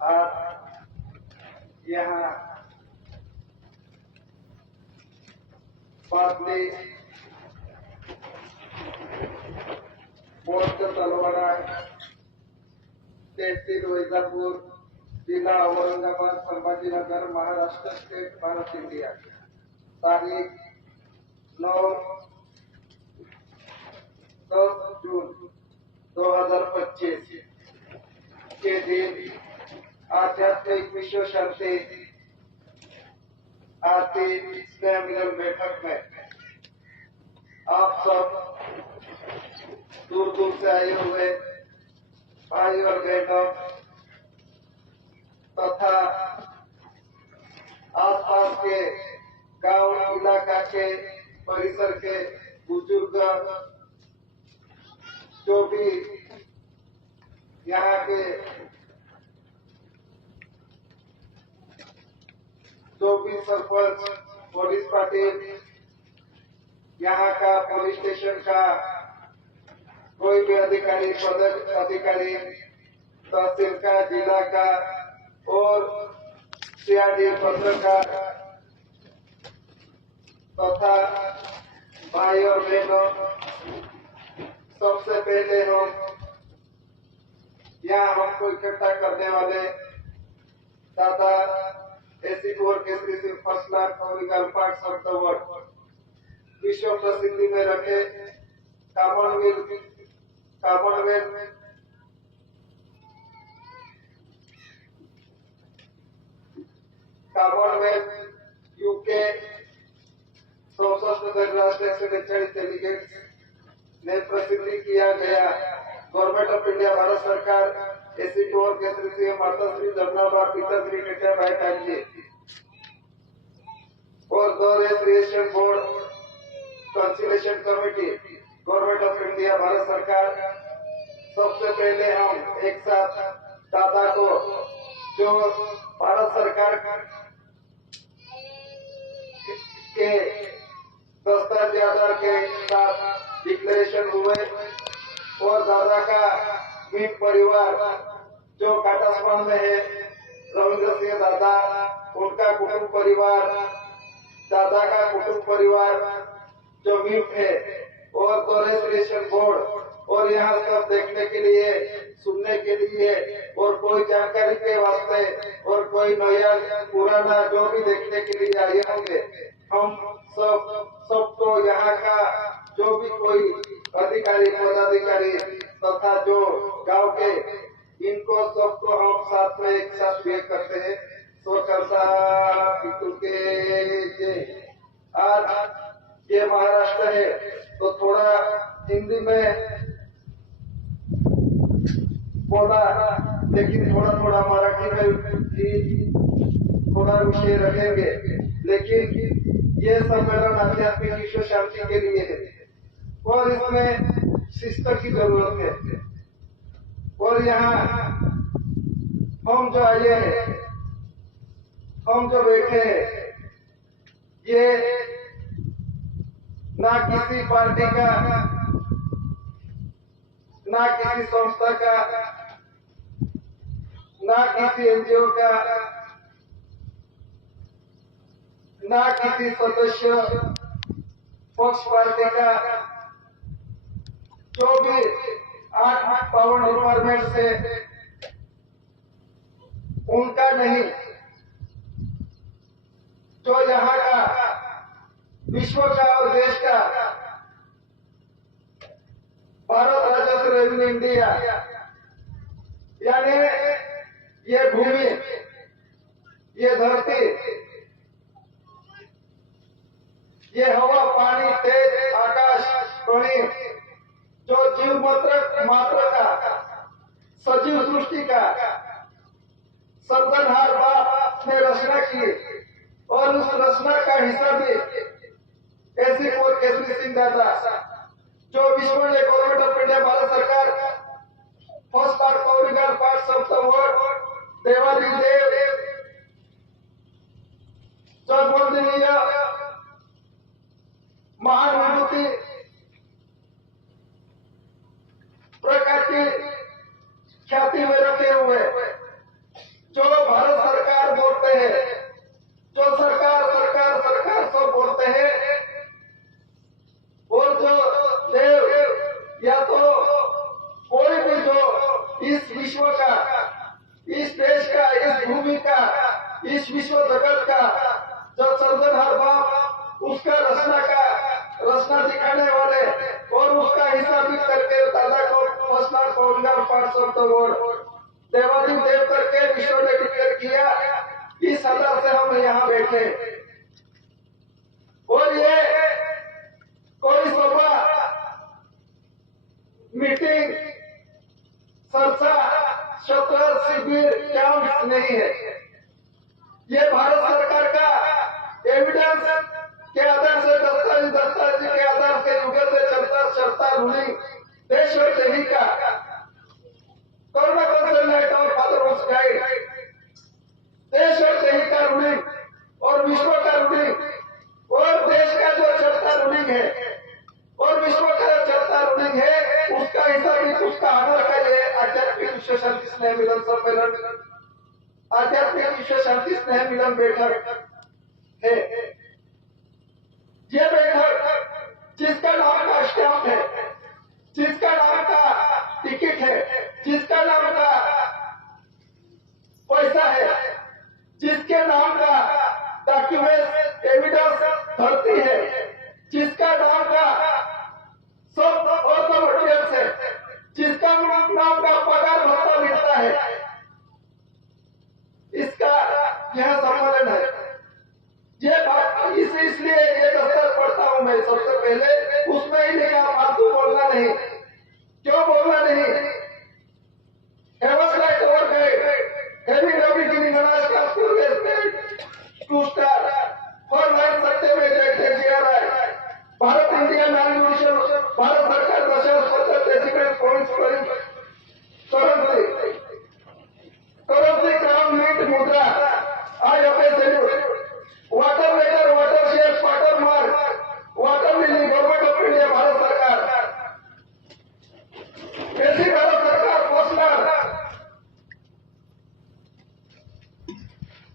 आज यहाँ बातली पोस्ट तलवाड़ा तहसील वैजापुर जिला औरंगाबाद संभाजीनगर महाराष्ट्र स्टेट भारत इंडिया तारीख 9-10 जून 2025 के दिन आध्यात्मिक विश्व शांति आरती स्नेह मिलन बैठक में आप सब दूर दूर से आए हुए भाई और बहनों तथा आसपास के गांव इलाका के परिसर के बुजुर्ग जो भी यहाँ के जो भी सरपंच पुलिस पार्टी यहाँ का पुलिस स्टेशन का कोई भी अधिकारी पदक अधिकारी तहसील का जिला का और सीआरडी पत्रकार तथा भाई और बहनों सबसे पहले हम यहाँ हमको इकट्ठा करने वाले दादा एसी और केसरी सिंह फर्स्ट क्लास और पार्ट्स ऑफ द वर्ल्ड विश्व प्रसिद्धि में रखे कॉमनवेल्थ यूके 64 राष्ट्रीय डेलीगेट्स ने प्रसिद्धि किया गया गवर्नमेंट ऑफ इंडिया भारत सरकार एसी और केसरी सिंह माता श्री जमनाबाद पिता श्री कटिया भाई जी और the recreation board conciliation committee government of India Bharat सरकार सबसे पहले हम एक साथ दादा को जो भारत सरकार के दस्तावेज के साथ डिक्लेरेशन हुए और दादा का मीत परिवार जो काटास्पान में है रविंद्र सिंह दादा उनका कुटुंब परिवार दादा का कुटुंब परिवार जो मीट है और रिक्रिएशन बोर्ड और यहाँ सब देखने के लिए सुनने के लिए और कोई जानकारी के वास्ते और कोई नया पुराना जो भी देखने के लिए आए होंगे हम सबको यहाँ का जो भी कोई अधिकारी पदाधिकारी तथा जो गांव के इनको सबको हम साथ में एक साथ भेंट करते हैं स्वकर्ता पितु के आज ये महाराष्ट्र है तो थोड़ा हिंदी में बोला लेकिन थोड़ा थोड़ा मराठी में भी थोड़ा विषय रखेंगे लेकिन ये सम्मेलन आध्यात्मिक विश्व शांति के लिए है और इसमें शिस्त की जरूरत है और यहाँ हम जो आए हैं हम जो बैठे हैं ये ना किसी पार्टी का ना किसी संस्था का ना किसी एनजीओ का ना किसी सदस्य पक्ष पार्टी का जो भी 8 पावर डिपार्टमेंट से उनका नहीं जो यहाँ का विश्व का और देश का भारत राजस्व रेवेन्यू इंडिया यानी ये भूमि ये धरती ये हवा पानी तेज आकाश पानी जो जीव मात्र का सजीव सृष्टि का सर्जनहार बाप ने रचना की और उस रचना का हिस्सा भी एसी और केसरी सिंह दादा जो विश्व में गवर्नमेंट ऑफ इंडिया भारत सरकार first part of the world देवादी देव जगवंदनीय महान विभूति प्रकार की ख्याति में रखे हुए इस विश्व का, इस देश का, इस भूमि का, इस विश्व जगत का जो सर्जनहार बाप, उसका रचना दिखाने वाले और उसका हिसाब करके दादा को फसला कोलगा 500 करोड़ देवादिव देव करके विश्व ने डिक्लेयर किया। इस सदा से हम यहाँ बैठे और ये कोई सभा, मीटिंग, चर्चा, सत्र, शिविर, कैंप नहीं है। ये भारत सरकार का एविडेंस के आधार से दस्तावेज के आधार से युग से चलता रूलिंग देश और दिल्ली का कोरोना कंसल्टेंट और फादर गाइड देश और दिल्ली का रूलिंग और विश्व का रूलिंग और देश का जो चलता रूलिंग है और विश्व का चलता रूलिंग है, उसका हिसाब उसका आधार का ये आध्यात्मिक विश्व शांति स्नेह मिलन सम्मेलन, आध्यात्मिक विश्व शांति स्नेह मिलन बैठक है। ये बैठक जिसका नाम का स्टैम्प है, जिसका नाम का टिकट है, जिसका नाम का पैसा है, जिसके नाम का डॉक्यूमेंट एविडेंस धरती है, जिसका नाम का सब ऑथोरिटीज है, जिसका नाम का पगार भत्ता मिलता है, इसका यह सम्मेलन है। ये बात इसलिए ये दस्तावेज पढ़ता हूं मैं सबसे पहले, उसमें ही लिखा फालतू बोलना नहीं। क्यों बोलना नहीं? हेवस लाइट ओवर गए हेवी रवि गिनी गणाश का टू स्टार फॉर लाइन सत्य में है भारत इंडिया नॉन भारत सरकार दशा decibel points currency crown mint मुद्रा आज अपने वाटर लेकर, water chef, water mark, water lily government of India Bharat सरकार, ऐसी भारत सरकार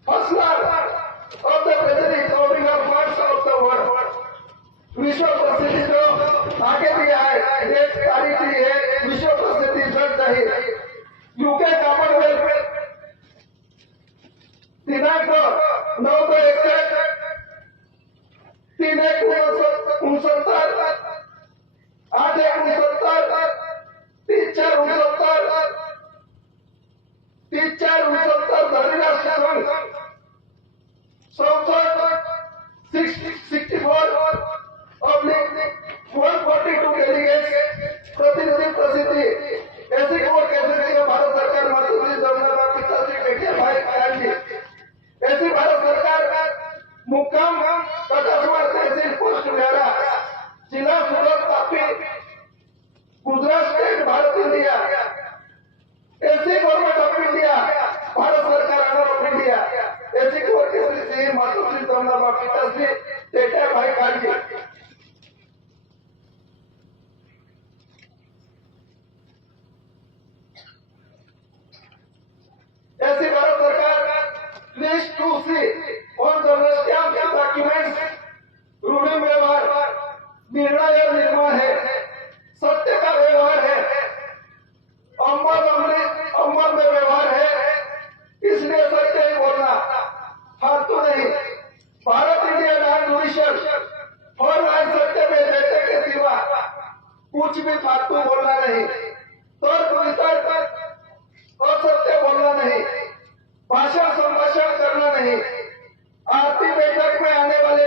फसलर of the present economic of parts of the world, विश्व प्रसिद्धि जो आगे दिया है, देश तारीख दी है, विश्व प्रसिद्धि जग नहीं, यूके कॉमनवेल्थ दिनांक 9/61 3/1/69 8/1/69 3/4/69 3/4/69 धनीराष्ट्र संघ संसद 64/142 डेलीगेट्स प्रतिनिधि प्रसिद्धि ऐसी खबर कैसे भारत सरकार मातृश्री जमुना पिताश्री बेटे भाई गांधी ऐसी भारत सरकार मुकाम कटासवार तहसील पोस्ट मेरा जिला सूरत तापी गुजरात स्टेट भारत इंडिया, ऐसी गवर्नमेंट ऑफ इंडिया भारत सरकार ऑफ इंडिया, ऐसी गवर्नमेंट श्री मातृश्री जमुना पिताश्री बेटे भाई गांधी ऐसी भारत सरकार list to see on the stamp documents ruling व्यवहार निर्णय और निर्माण है, सत्य का व्यवहार है, अमल में व्यवहार है, इसलिए सत्य ही बोलना, फालतू नहीं। भारत इंडिया नॉन जुडिशियल और नॉन सत्य में बेटे के सिवा कुछ भी फालतू बोलना नहीं, और सत्य बोलना नहीं, भाषण संभाषण करना नहीं। आरती बैठक में आने वाले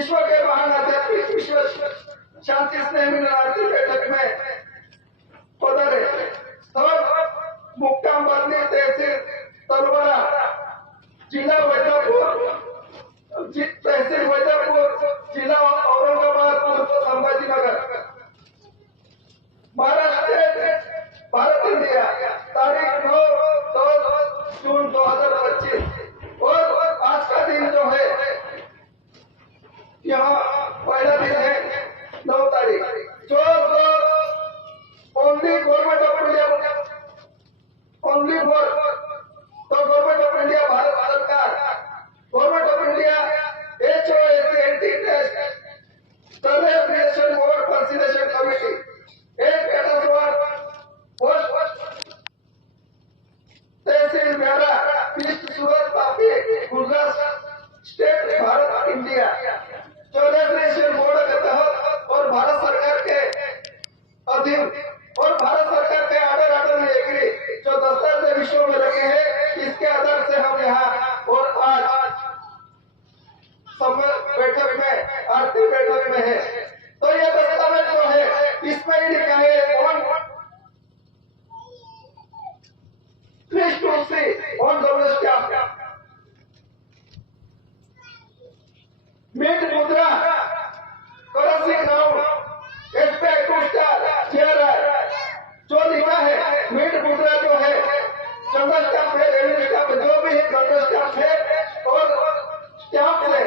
विश्व के महान आध्यात्मिक विश्व शांति स्नेह मिलनार्थी बैठक में पधारे स्थल मुक्काम बंदी तहसील तलवारा जिला वैजापुर तहसील वैजापुर जिला औरंगाबाद पूर्व संभाजीनगर महाराष्ट्र भारत इंडिया तारीख 9 जून 2025 और आज का दिन जो है यहाँ पहला दिन है 9 तारीख जो only government of India only for तो गवर्नमेंट ऑफ इंडिया भारत सरकार government of India HOAC test survey creation board consideration committee एक तहसील मेरा east Surat Tapi Gujarat state Bharat India जो रेजिस्ट्रेशन बोर्ड के तहत और भारत सरकार के अधीन और भारत सरकार के आर्डर में एग्री जो दस्तावेज विश्व में रखे हैं इसके आधार से हम यहाँ और आज बैठक में आरती बैठक में है तो ये दस्तावेज जो है इसमें ही लिखा है please to see on the meet मुद्रा currency ground SP two star chair जो लिखा है मीट मुद्रा जो है जनरल स्टाफ है रेलवे स्टाफ जो भी है जनरल स्टाफ है और स्टाफ है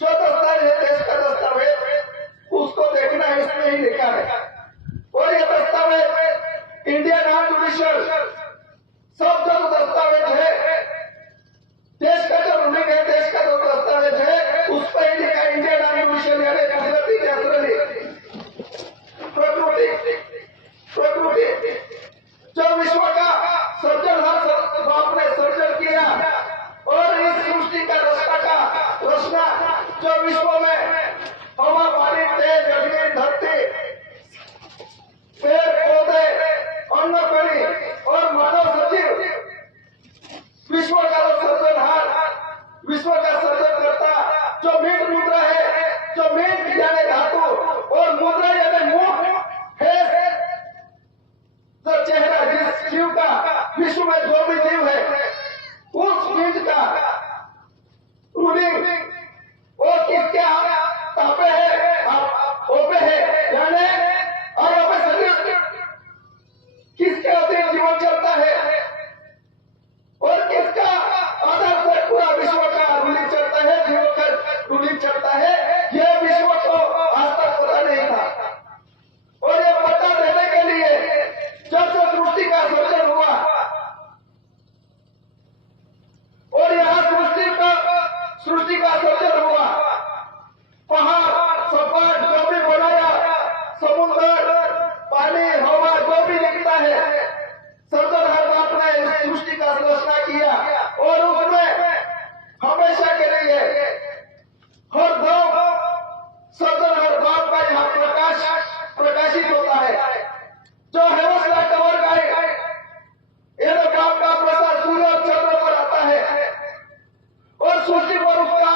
जो दस्तावेज है देश का दस्तावेज उसको देखना है इसमें ही लिखा है और ये दस्तावेज इंडिया नॉन जुडिशियल सब जो दस्तावेज है देश का जो रूलिंग है देश का जो दस्तावेज है उस पर ही लिखा इंडिया नॉन जुडिशियल यानी कुदरती नेचुरली प्रकृति जो विश्व का सर्जन हर बाप ने सर्जन किया और इस सृष्टि का रचना जो विश्व में हवा पानी तेज जमीन धरती पेड़ पौधे अन्न परी और मानव सजीव विश्व का सर्जनहार विश्व का सर्जन करता जो मीट मुद्रा है जो मीट यानी धातु और मुद्रा यानी मुख है जो चेहरा जिस जीव का विश्व में जो भी जीव है उस बीज का रूलिंग वो किसके तापे है ओपे है यानी और ओपे शरीर किसके अधीन जीवन चलता है और किसका आधार से पूरा विश्व का रूलिंग चलता है जीवन का रूलिंग चलता है यह विश्व को आज तक पता नहीं था और यह पता देने के लिए जब जो सृष्टि का सर्जन हुआ और यहाँ सृष्टि का सर्जन हुआ पहाड़ सपाट जो भी बनाया समुद्र पानी हवा जो भी दिखता है सर्जन हर बाप ने इस सृष्टि का रचना किया और उसमें हमेशा के लिए हर दम सर्जन हर बाप का यहाँ प्रकाशित होता है जो हेवसला कवर गाय ये बाप का प्रसाद सूर्य चंद्र पर आता है और सृष्टि पर उसका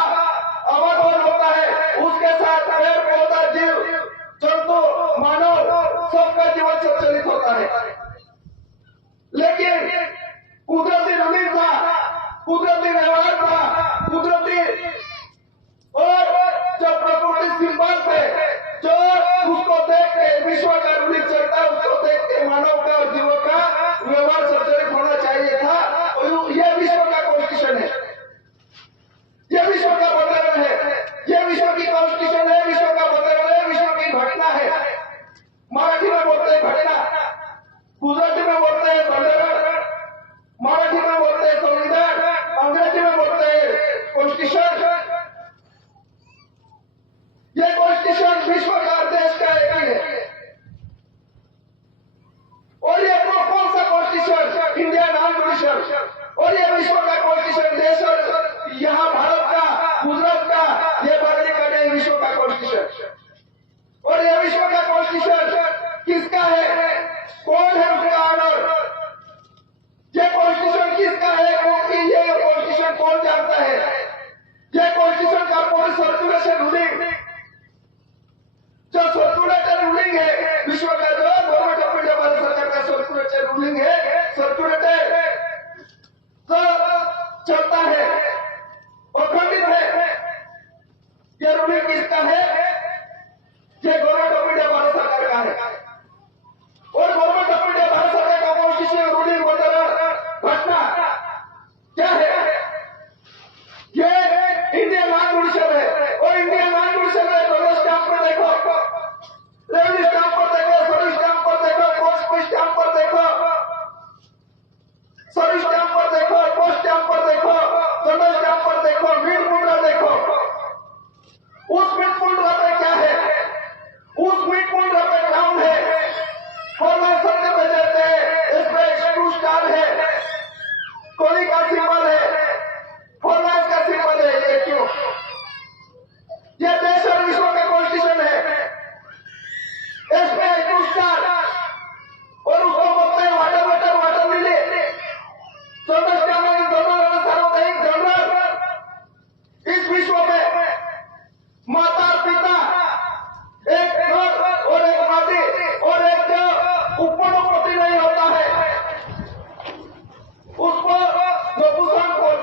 अवगमन होता है उसके साथ पेड़ पौधा जीव जंतु मानव सबका जीवन संचालित होता है लेकिन कुदरती रूलिंग था कुदरती व्यवहार था कुदरती और जब प्रकृति सिंबल पे जो उसको देख के विश्व का रूलिंग चलता है उसको देख के मानव का और जीवन का व्यवहार संचालित होना चाहिए था और यह विश्व का कॉन्स्टिट्यूशन है यह विश्व का बंधन है यह विश्व की कॉन्स्टिट्यूशन है विश्व का बंधन है विश्व की घटना है मराठी में बोलते हैं घटना गुजराती में बोलते हैं बंधन मराठी में बोलते हैं संविधान अंग्रेजी में बोलते हैं कॉन्स्टिट्यूशन यह कॉन्स्टिट्यूशन विश्व का देश का एक ही है और यह कौन सा कॉन्स्टिट्यूशन इंडिया नॉन जुडिशियल और यह विश्व का कॉन्स्टिट्यूशन देश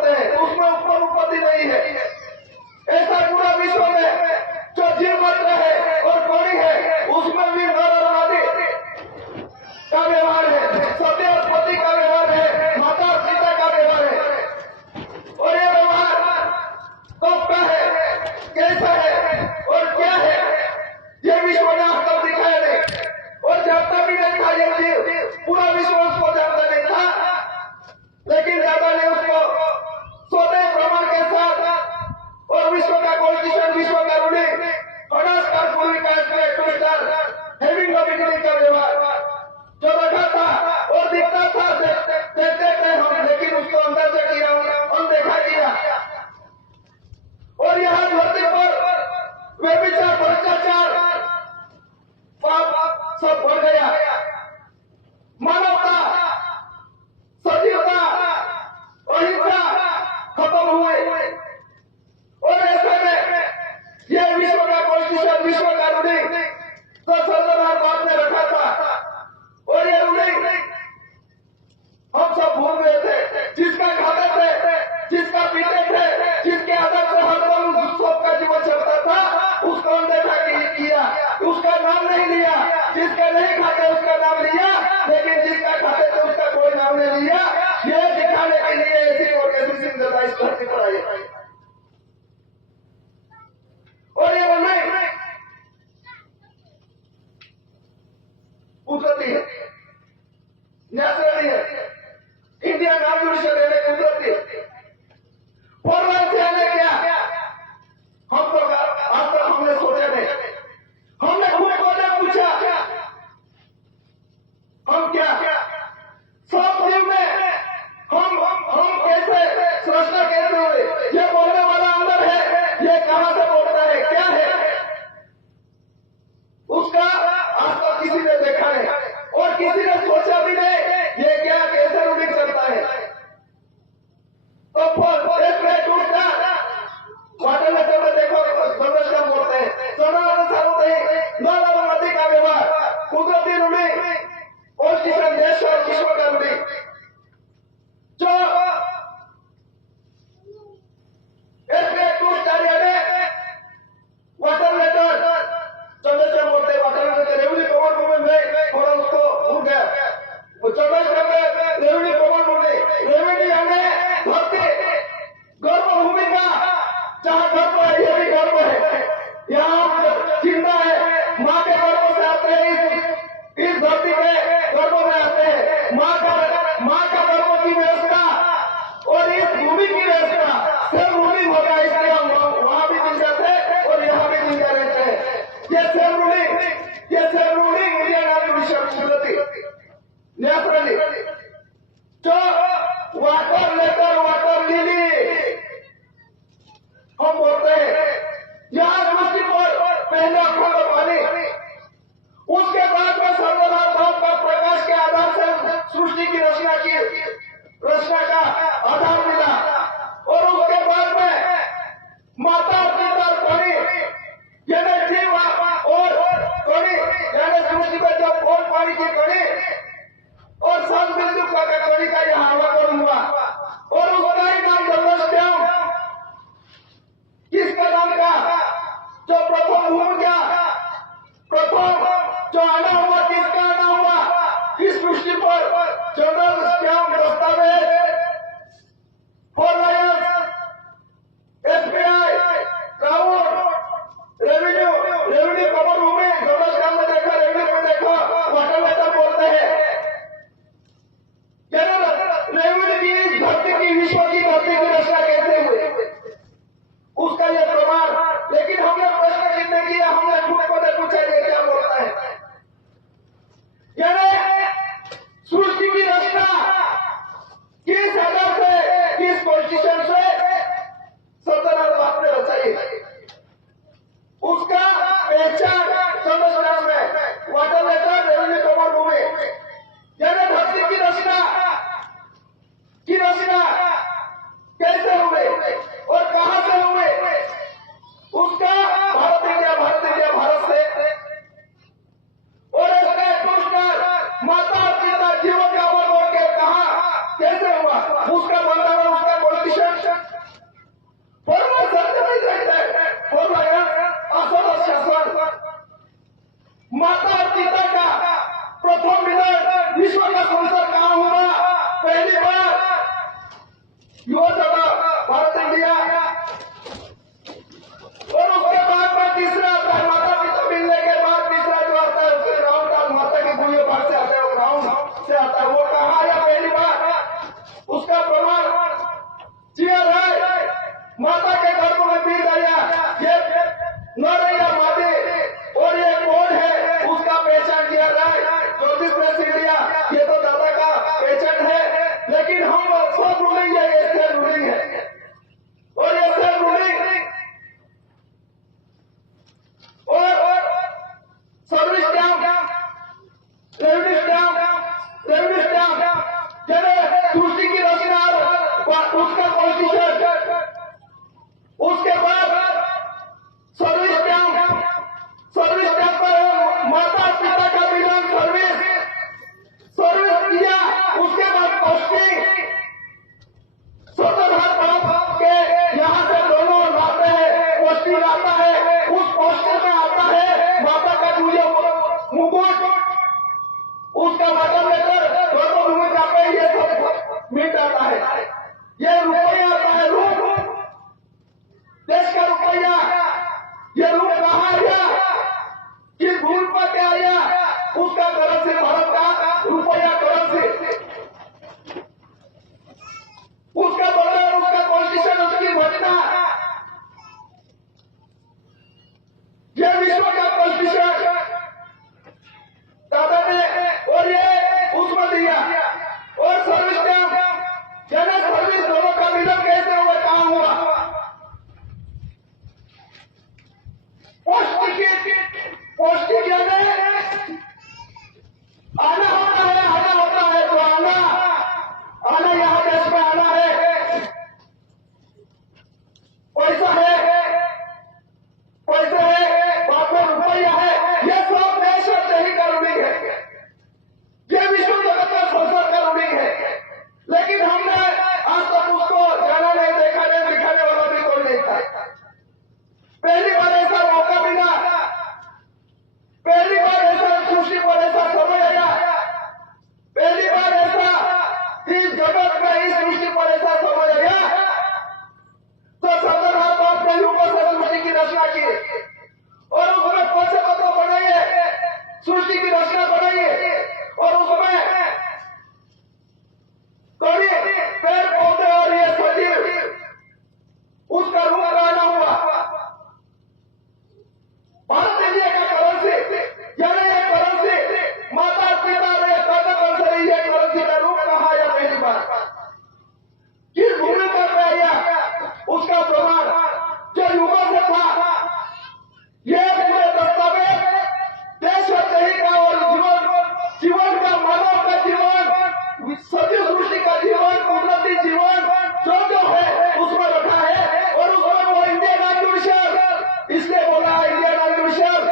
होते हैं, उसमें ऊपर उपपत्ति नहीं है। ऐसा पूरा विश्व में जो जीव मात्र है और कौड़ी है, उसमें भी नर और नारी का व्यवहार है, सत्य और पति का व्यवहार है, माता और पिता का व्यवहार है। और ये व्यवहार कब का है, कैसा है और क्या है, ये विश्व ने आज तक दिखाया नहीं। और जानता भी नहीं था ये जीव, पूरा विश्व उसको जानता नहीं था। लेकिन दादा ने उसको सोते प्रमाण के साथ और विश्व का कॉन्स्टिट्यूशन, विश्व का रूलिंग, अनास्कार पूरी का हैविंग द बिगिनिंग का व्यवहार जो रखा था और दिखता था, देखते थे हम, लेकिन उसको अंदर से किया, अनदेखा किया। और यहाँ धरती पर व्यभिचार, भ्रष्टाचार, पाप सब बढ़ गया। मानवता, सजीवता, अहिंसा खत्म हुए। और ऐसे में ये विश्व का कॉन्स्टिट्यूशन, विश्व का रूलिंग तो सर्वनाथ बाप ने रखा था। और ये रूलिंग हम सब भूल गए थे। जिसका खाते थे, जिसका पीते थे, जिसके आधार से हरदम सबका जीवन चलता था, उसको अनदेखा किया, उसका नाम नहीं लिया। जिसके नहीं खाते उसका नाम लिया, लेकिन जिसका खाते थे उसका कोई नाम नहीं लिया। ये दिखाने के लिए ऐसी और ऐसी जिंदगी इस धरती पर आई। और ये नहीं कुदरती है, नेचुरली है। इंडिया नाम जुड़े देने कुदरती है। फॉरवर्ड से आने क्या हम तो आज तक हमने सोचा नहीं। हमने खुद को नहीं पूछा हम क्या सब जीव में हम कैसे सृष्टा कैसे हुए। ये बोलने वाला अंदर है, ये कहां से बोलता है, क्या है, उसका आज तक किसी ने देखा नहीं और किसी ने सोचा भी नहीं ये क्या कैसे रूलिंग चलता है। तो टूटता वाटर लेटर में देखो संघर्ष का बोलते हैं, नदी का व्यवहार, कुदरती रूलिंग और किसी देश और विश्व का रूलिंग जो वाटर लेटर चंद्रशेखर बोलते water letter revenue command movement में थोड़ा उसको भूल गया। वो Chandrashekhar revenue command movement, revenue हमें धरती गर्भभूमि का जहाँ गर्भ है, ये भी गर्भ है, यहाँ जिंदा है, माँ के गर्भ से आते हैं, इस धरती के गर्भ में आते हैं। माँ का गर्भ की व्यवस्था और इस भूमि की व्यवस्था सेम भूमि होगा, इसलिए हम वहां भी जिंदा थे और यहाँ भी जिंदा रहते हैं। ये सेम रूलिंग इंडिया नाम विषय कुदरती नेचुरली जो वाटर लेटर, वाटर लिली हम बोलते हैं। यहाँ सृष्टि पर पहले अखंड पानी, उसके बाद में सर्वनाथ बाप का प्रकाश के आधार से सृष्टि की रचना का आधार मिला। और उसके बाद में माता, पिता और पानी, ये जीव और ये रुपया आता है, रूप देश का रुपया, ये रूप कहाँ आया, किस भूल पर क्या आया, उसका करेंसी भारत का रुपया करेंसी, उसका बॉर्डर, उसका कॉन्स्टिट्यूशन, उसकी घटना, ये विश्व का कॉन्स्टिट्यूशन दादा ने, और ये उसमें दिया, और सर्विस टैक्स यानी सर्विस दोनों का मिलन कैसे हुआ, कहाँ हुआ, पौष्टिक यानी आना होता है तो आना यहाँ देश में आना है, पैसा है, बाप में रुपया है, ये सब देश नहीं का रूलिंग है, ये विश्व जगत का संसद का रूलिंग है, लेकिन हमने आज तक उसको जाना नहीं, देखा नहीं, दिखाने वाला भी कोई नहीं था। पहली बार ऐसा मौका मिला, पहली बार ऐसा सृष्टि पर ऐसा समय आया, पहली बार ऐसा इस जगत में इस सृष्टि पर ऐसा समय आया, तो सदन हाथ आपके ऊपर से सृष्टि की रचना की, और उसमें पंचतत्व बनाइए, सृष्टि की रचना बनाइए, और उसमें कड़ी पेड़ पौधे और ये सजीव उसका रूप लाना हुआ। भारत इंडिया का करेंसी यानी ये करेंसी माता पिता ने दादा से ये करेंसी का रूप कहा या पहली बार किस भूमिका पे आया, उसका प्रमाण जो युवा से था, ये पूरे दस्तावेज देश और कहीं का और जीवन का, मानव का जीवन, सजीव सृष्टि का जीवन, कुदरती जीवन जो है उसमें रखा है, और उसमें वो इंडियन आर्टिफिशियल, इसलिए बोला इंडियन आर्टिफिशियल,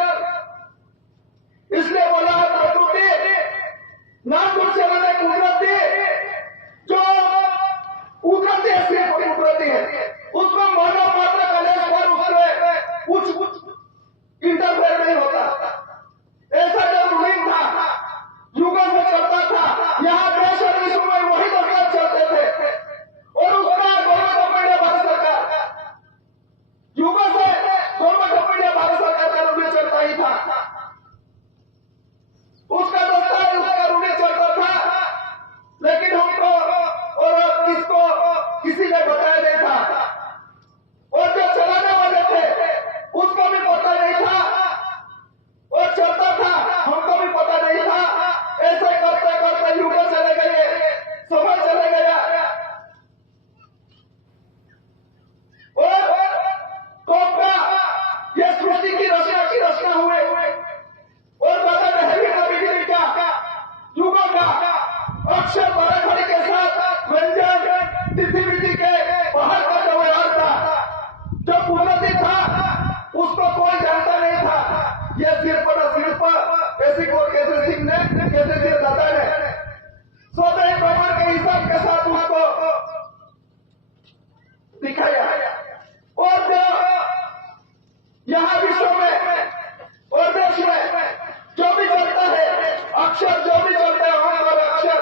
इसलिए बोला प्रकृति नाम दूसरे वाले कुदरती, जो कुदरती है, सिर्फ कुदरती है, उसमें मानव मात्र कलेश पर उसमें कुछ इंटरफेयर नहीं होता। ऐसा जब रूलिंग था, युगों में चलता था, यहाँ देश और विश्व में वही दस्तावेज चलते थे, और उसका गवर्नमेंट ऑफ इंडिया भारत सरकार, युगों से गवर्नमेंट ऑफ इंडिया भारत सरकार का रूलिंग चलता ही था, उसका दस्तावेज उसका रूलिंग चलता था, लेकिन हमको और किसको किसी ने बताया नहीं था, और जो चलाने वाले थे उसको भी पता नहीं था, और चलता था हमको भी पता नहीं था। ऐसे करते करते युग चले गए, समय चले गया, और कौन ये सृष्टि की रचना हुए, और दादा ने का बिजली का युगों का अक्षर बड़े के साथ व्यंजन तिथि के बाहर का जो व्यवहार था, जो कुदरती था, उसको कोई जानता नहीं था। ये सिर्फ ऐसी कोई कैसे सिंह ने, कैसे सिर्फ दादा ने स्वतः प्रमाण के हिसाब के साथ उसको दिखाया, और जो यहाँ विश्व में और देश में जो भी चलता है, अक्षर जो भी चलता है, हमारा अक्षर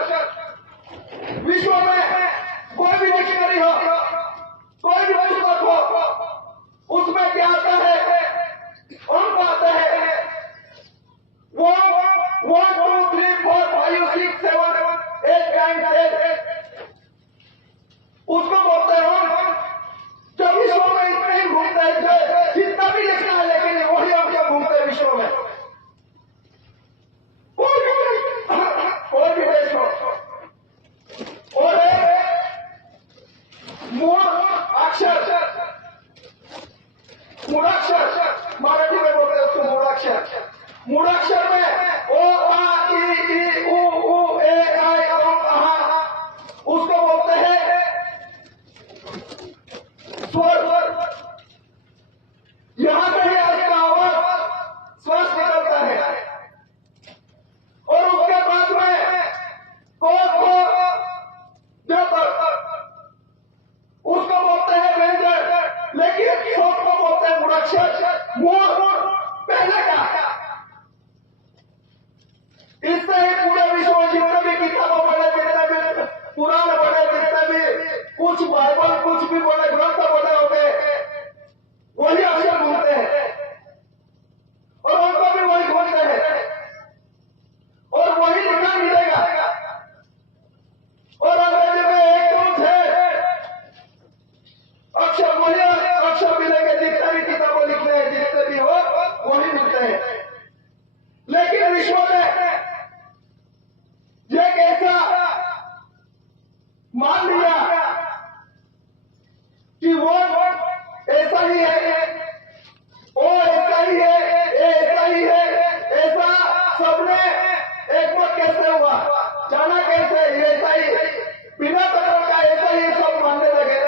विश्व में कोई भी डिक्शनरी हो, कोई भी पुस्तक हो, उसमें क्या आता है, अंक आता है, वो 1 2 3 4 5 6 7 8 9 10, उसको बोलते हैं अंक। जो विश्व में इतने ही घूमते हैं, जितना भी लिखना है, लेकिन वही अंक घूमते हैं विश्व में, कोई भी देश हो, और मूढ़ाक्षर मराठी में बोलते हैं उसको मूढ़ाक्षर में ओ आ ई उ ए आई आ, उसको बोलते हैं स्वर। यहां से ही उसका आवाज स्वस्थ निकलता है, और उसके बाद में उसको बोलते हैं व्यंजन, लेकिन सबको बोलते हैं मूढ़ाक्षर, पहले का। इससे ही पूरे विश्व में जितने भी किताबों बने, जितने भी पुराण बने, जितने भी कुछ बाइबल कुछ भी बोले, ग्रंथ बोले होते, वही अक्षर ढूंढते हैं और उनको भी वही ढूंढते हैं और वही लिखा मिलेगा। और अंग्रेजी में एक ट्रूथ है, अक्षर वही अक्षर मिलेंगे, जितने भी किताबें लिखने हैं, जितने भी हो वही मिलते हैं। लेकिन विश्व में ये कैसा मान लिया कि वो ऐसा ही है, वो ऐसा ही है, ऐसा ही है, ऐसा सबने एक मत कैसे हुआ, जाना कैसे, ऐसा ही बिना तरह का ऐसा ही सब मानने लगे।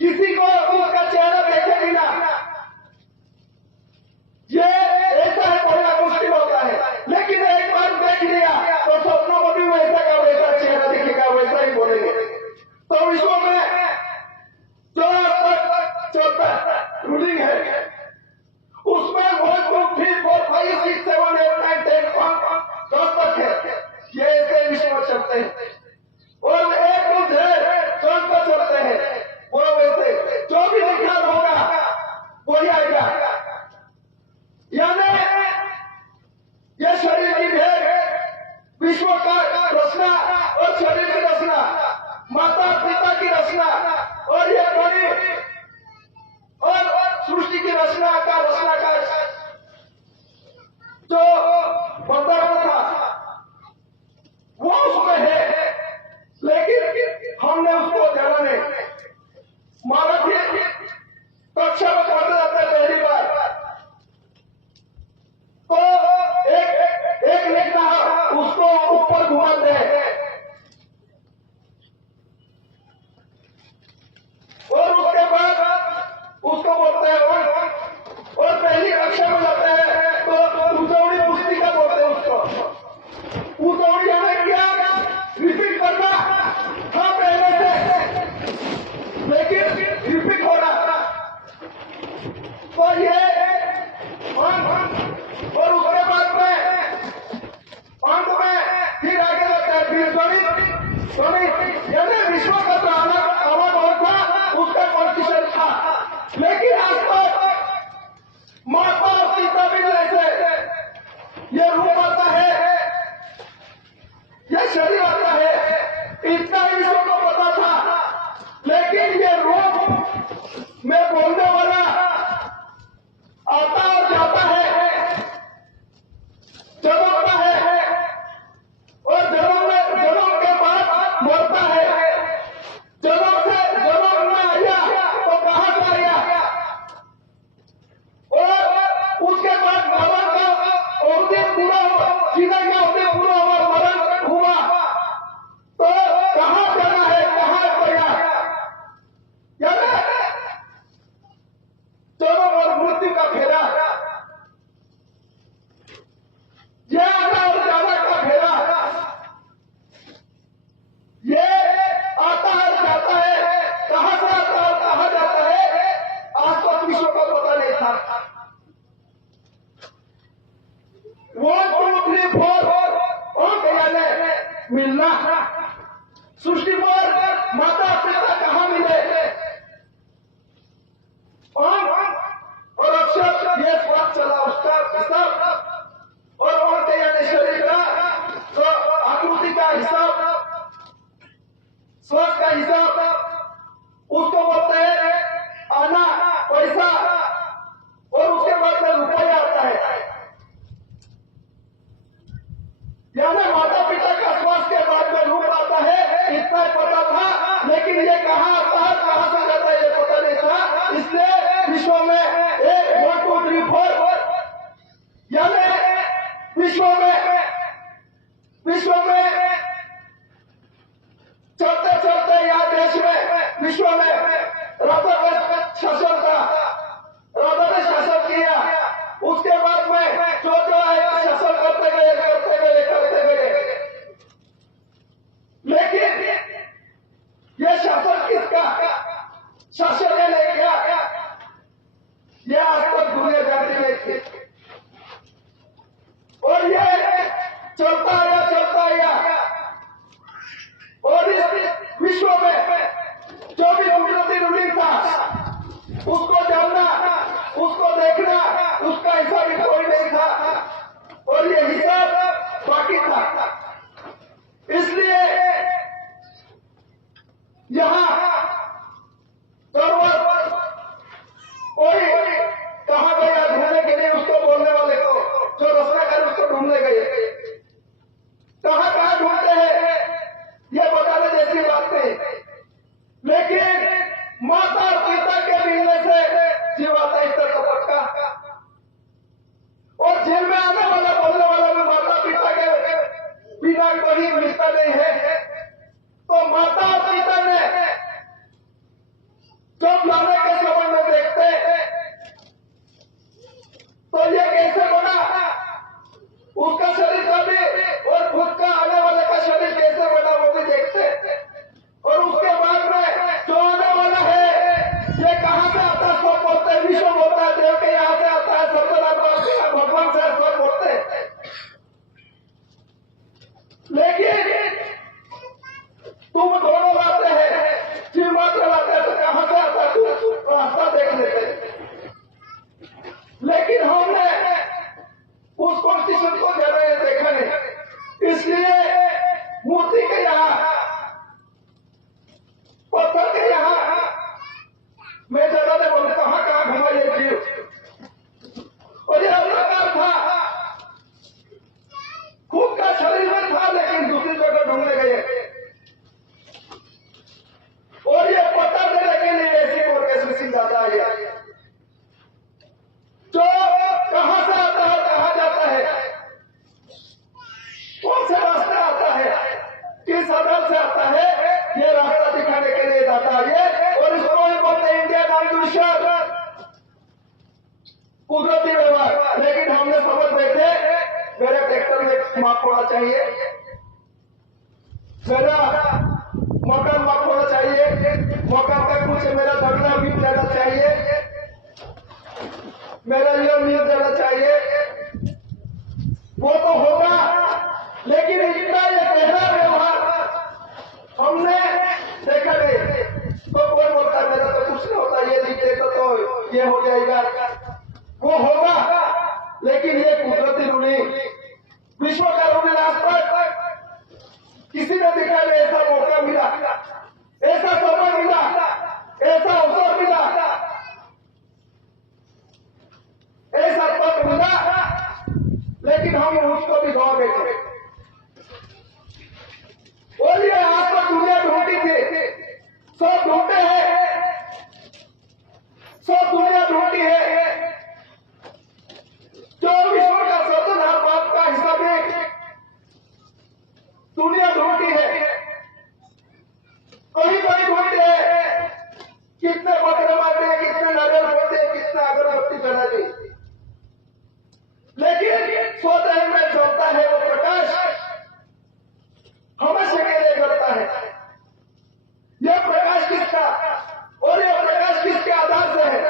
किसी को उसका चेहरा देखे बिना ये ऐसा है बोलना मुश्किल होता है, लेकिन एक बार देख लिया तो सपनों को भी वैसा का वैसा चेहरा दिखेगा, वैसा ही बोलेंगे। तो विश्व में जो चलता रूलिंग है उसमें 1 2 3 4 5 6 7 8 9 10 10 तक है, ये ऐसे विश्व में चलते हैं। और एक दूध है चंद पर चलते हैं, वो वैसे जो भी लिखा होगा वही आएगा। यानी ये शरीर की भेद, विश्व का रचना और शरीर की रचना, माता पिता की रचना और ये बड़ी और सृष्टि की रचना का जो बंधन था वो उसमें है, लेकिन हमने उसको जाना नहीं। मानव कक्षा में पढ़ते जाते हैं पहली बार तो एक लिखना उसको ऊपर घुमाते हैं और उसके बाद उसको बोलते हैं और पहली कक्षा में जाते हैं तो उजौड़ी पुस्तिका बोलते हैं उसको। उजौड़ी हमें क्या रिपीट करना था पहले से, लेकिन रिपीट हो रहा तो ये और उसके बाद में अंत में फिर आगे जाता है, फिर गणित यानी विश्व का जो अलग और था उसका कॉम्पिटिशन था। लेकिन आज तक माता और पिता मिलने से ये रूप आता है, ये शरीर आता है, इतना ही विश्व को पता था। लेकिन ये रूप में बोलने वाला आता और जाता है, जन्मता है और जन्म के बाद मरता है। जन्म से जन्म में आया तो कहां से आया और उसके बाद मरण का और दिन पूरा जीवन का और पूरा हुआ, मरण हुआ तो कहां जाना है, कहां गया। यानी जन्म और मृत्यु का फेरा, ये आता और जाना का फेरा, ये आता और जाता है, कहां से आता और कहां जाता है, आज तक विश्व को पता नहीं था। 1 2 3 4 और यानी मिलना, सृष्टि पर माता पिता कहां मिले और अक्षर ये बात चला उसका हिसाब और के यानी शरीर का तो आकृति का हिसाब, स्वस्थ का हिसाब, उसको बोलते हैं आना पैसा और उसके बाद में रुपया आता है। यानी माता पिता का स्वास्थ्य के बाद में रूप आता है, इतना पता था। लेकिन ये कहाँ आता है, कहाँ से जाता है, ये पता नहीं था। इसलिए विश्व में 1 2 3 4 यानी विश्व में चलते चलते या देश में विश्व में राजा का शासन था, राजा ने शासन किया, उसके बाद में जो है शासन करते गए। लेकिन ये शासन किसका शासन ने ले गया, ये आज तक दुनिया जानती नहीं थी। और ये चलता आया और इस यहाँ सर्वर कोई कहाँ गया ढूंढने के लिए, उसको बोलने वाले को, जो रचना कर उसको ढूंढने गए, कहाँ कहाँ ढूंढते हैं ये बताने जैसी बात नहीं। लेकिन माता और पिता के मिलने से जीव आता इस कपट का, और जेल में आने वाला बोलने वाला भी माता पिता के बिना कहीं मिलता नहीं है। तो माता और पिता ने जब लाने के संबंध में देखते तो ये कैसे बना, उसका शरीर का भी और खुद का आने वाले का शरीर कैसे बना वो भी देखते, और उसके बाद में जो आने वाला है ये कहां से आता है सब बोलते हैं, विश्व बोलता है देव के यहाँ से आता है, सत्यनारायण भगवान से सब बोलते हैं। लेकिन तुम दोनों लाते हैं, जीव मात्र लाते हैं, तो कहां से आता है तुम रास्ता देख लेते। लेकिन हमने उस कॉन्स्टिट्यूशन को ज्यादा देखा नहीं, इसलिए मूर्ति के यहाँ, पत्थर के यहाँ मैं ज्यादा ने बोले कहाँ कहाँ घुमा ये जीव, और ये अवतार था, खुद का शरीर में था लेकिन दूसरी जगह ढूंढने गए, और ये पता देने के लिए ऐसी और कैसे सिंह दादा आया जो कहां से आता है, कहां जाता है, कौन से रास्ते आता है, किस आधार से आता है, ये रास्ता दिखाने के लिए दाता आइए। और इसको ही बोलते हैं इंडिया कॉन्स्टिट्यूशन, कुदरती व्यवहार। लेकिन हमने समझ बैठे मेरे ट्रैक्टर में माप होना चाहिए, मेरा मकान माप होना चाहिए, मकान का कुछ मेरा धरना भी जाना चाहिए, मेरा ये मिल जाना चाहिए, वो तो होगा। लेकिन इतना ये गहरा व्यवहार हमने देखा नहीं। तो कोई बोलता मेरा तो कुछ नहीं होता, ये लिख देता तो ये हो जाएगा, वो होगा। लेकिन ये कुदरती रूढ़ी, विश्व का रूढ़ी आज तक किसी ने दिखा नहीं, ऐसा मौका मिला, ऐसा समय मिला, ऐसा अवसर मिला, ऐसा पद मिला, लेकिन हम उसको भी गवा बैठे। और ये आज तक दुनिया ढूंढी थी, सब ढूंढते हैं, सब दुनिया ढूंढी है, जो विश्व का सर्वनाम बाप का हिस्सा भी दुनिया ढूंढी है, कहीं कहीं ढूंढते हैं, कितने बकरे मारते, कितने नारियल फोड़ते, कितना अगरबत्ती चढ़ा दी, लेकिन स्वतः में जलता है वो प्रकाश हमेशा के लिए जलता है। यह प्रकाश किसका, और यह प्रकाश किसके आधार से है,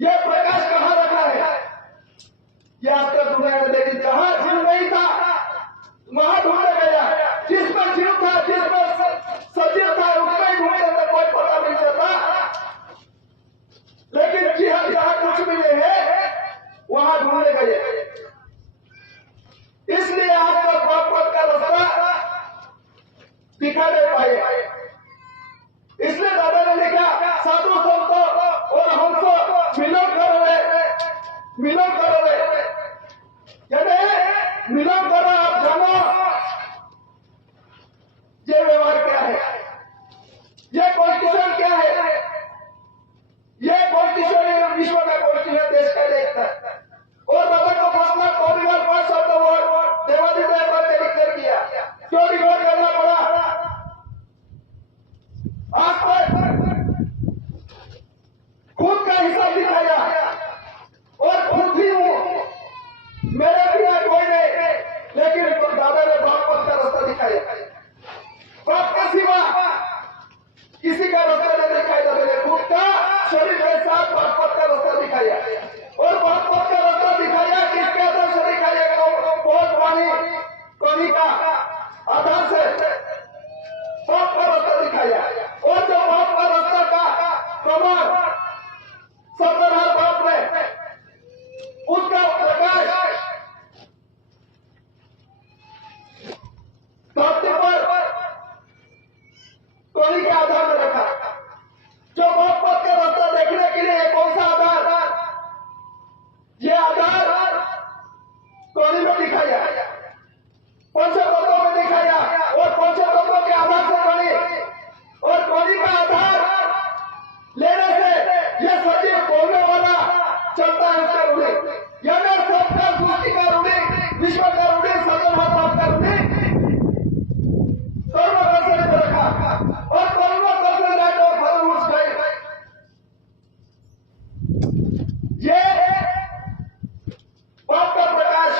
यह प्रकाश कहाँ रखा है, यह आज तक दुनिया ने देखी। जहां जीव नहीं था वहां ढूंढा गया, जिसमें जीव था, जिसमें सजीव था, उसमें ढूंढने में कोई पता नहीं चलता। लेकिन जहां कुछ भी नहीं है वहां ढूंढने गए। इसलिए आज तक बागपत का रास्ता दिखा नहीं पाए। इसलिए दादा ने लिखा साधु संतो और हमको मिलन करो रे, मिलन करो रे, यानी मिलन करो, आप जानो ये व्यवहार क्या है, ये कॉन्स्टिट्यूशन क्या है, ये कॉन्स्टिट्यूशन विश्व का कॉन्स्टिट्यूशन देश का देखता है। और बाबा को फैसला corridor pass of the world देवादिदेव पर डिक्लेयर किया, क्यों डिक्लेयर करना पड़ा, आज तक खुद का हिसाब दिखाया, और खुद ही हूं, मेरे बिना कोई नहीं, लेकिन दादा ने बागपत का रास्ता दिखाया, बाप का सिवा किसी का रास्ता नहीं दिखाया, मैंने खुद का शरीर के साथ बागपत का रास्ता दिखाया, और बागपत का रास्ता दिखाया किसके आधार से दिखाया, बहुत वाणी कवि का आधार से बाप का रास्ता दिखाया, और जो बाप का रास्ता का प्रमाण सत्यनारायण बाप ने उसका प्रकाश धरती पर टोली के आधार में रखा। जो मौत पद का रास्ता देखने के लिए कौन सा आधार, ये आधार टोली में दिखाया, पंचतत्वों में दिखाया और पंचतत्वों के आधार से टोली और टोली का आधार लेने से ये सजीव बोलने वाला चलता है उसका रूढ़ी। यानी सबका सृष्टि का रूढ़ी, विश्व का रूढ़ी, सतन का रूढ़ी सर्वकर्षण रखा और सर्वकर्षण राइट और फल उस गए। ये बाप का प्रकाश,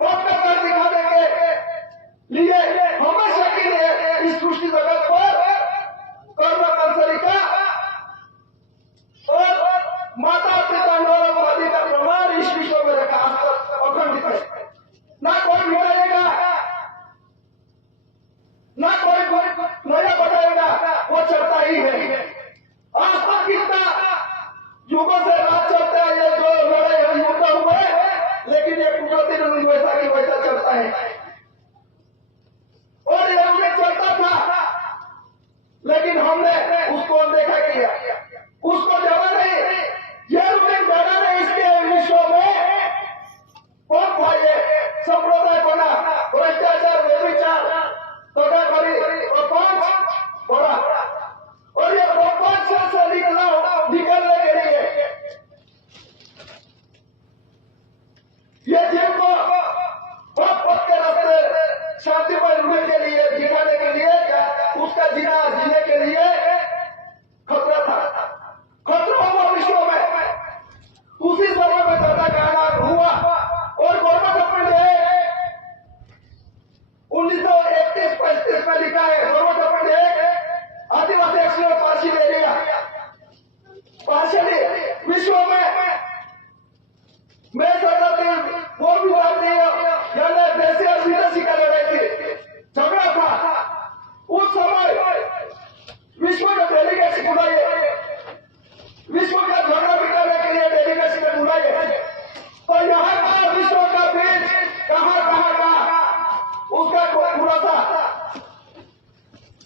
बाप का कर दिखाने के लिए हमेशा के लिए इस सृष्टि जगत पर कर्मकर्षणी का और माता पिता नौरव आदि का प्रमाण इस विश्व में रखा अखंडित है। ना कोई मिटाएगा, ना कोई नया बताएगा, वो चलता ही है। आज तक कितना युगों से रात चलता है, ये जो लड़ाई युद्ध हुए, लेकिन ये कुदरती नहीं वैसा की वैसा चलता है और ये उन्हें चलता था, लेकिन हमने उसको अनदेखा किया, उसको जाना नहीं। ये उन्हें जाना नहीं, इसके विश्व में कौन था ये संप्रदाय बना, भ्रष्टाचार, व्यभिचार, धोखाधड़ी और पांच बड़ा और ये पांच से निकलने के लिए ये जिनको बाप पद के रास्ते शांतिमय रहने के लिए, दिखाने के लिए, उसका जीना जीने के लिए खतरा था, खतरा हुआ विश्व में। उसी समय में दादा का आगाज हुआ और गवर्नमेंट ऑफ इंडिया 1931-35 में लिखा है, government of India Adivasi exclusive partial area, partially विश्व में मैं कहता थी वो भी बात नहीं है, यानी देशी और विदेशी का लड़ाई थी, झगड़ा था। उस समय विश्व का डेलीगेशन बुलाए, विश्व का झगड़ा बिताने के लिए डेलीगेशन बुलाए, और यहाँ का विश्व का बीज कहाँ का उसका खुलासा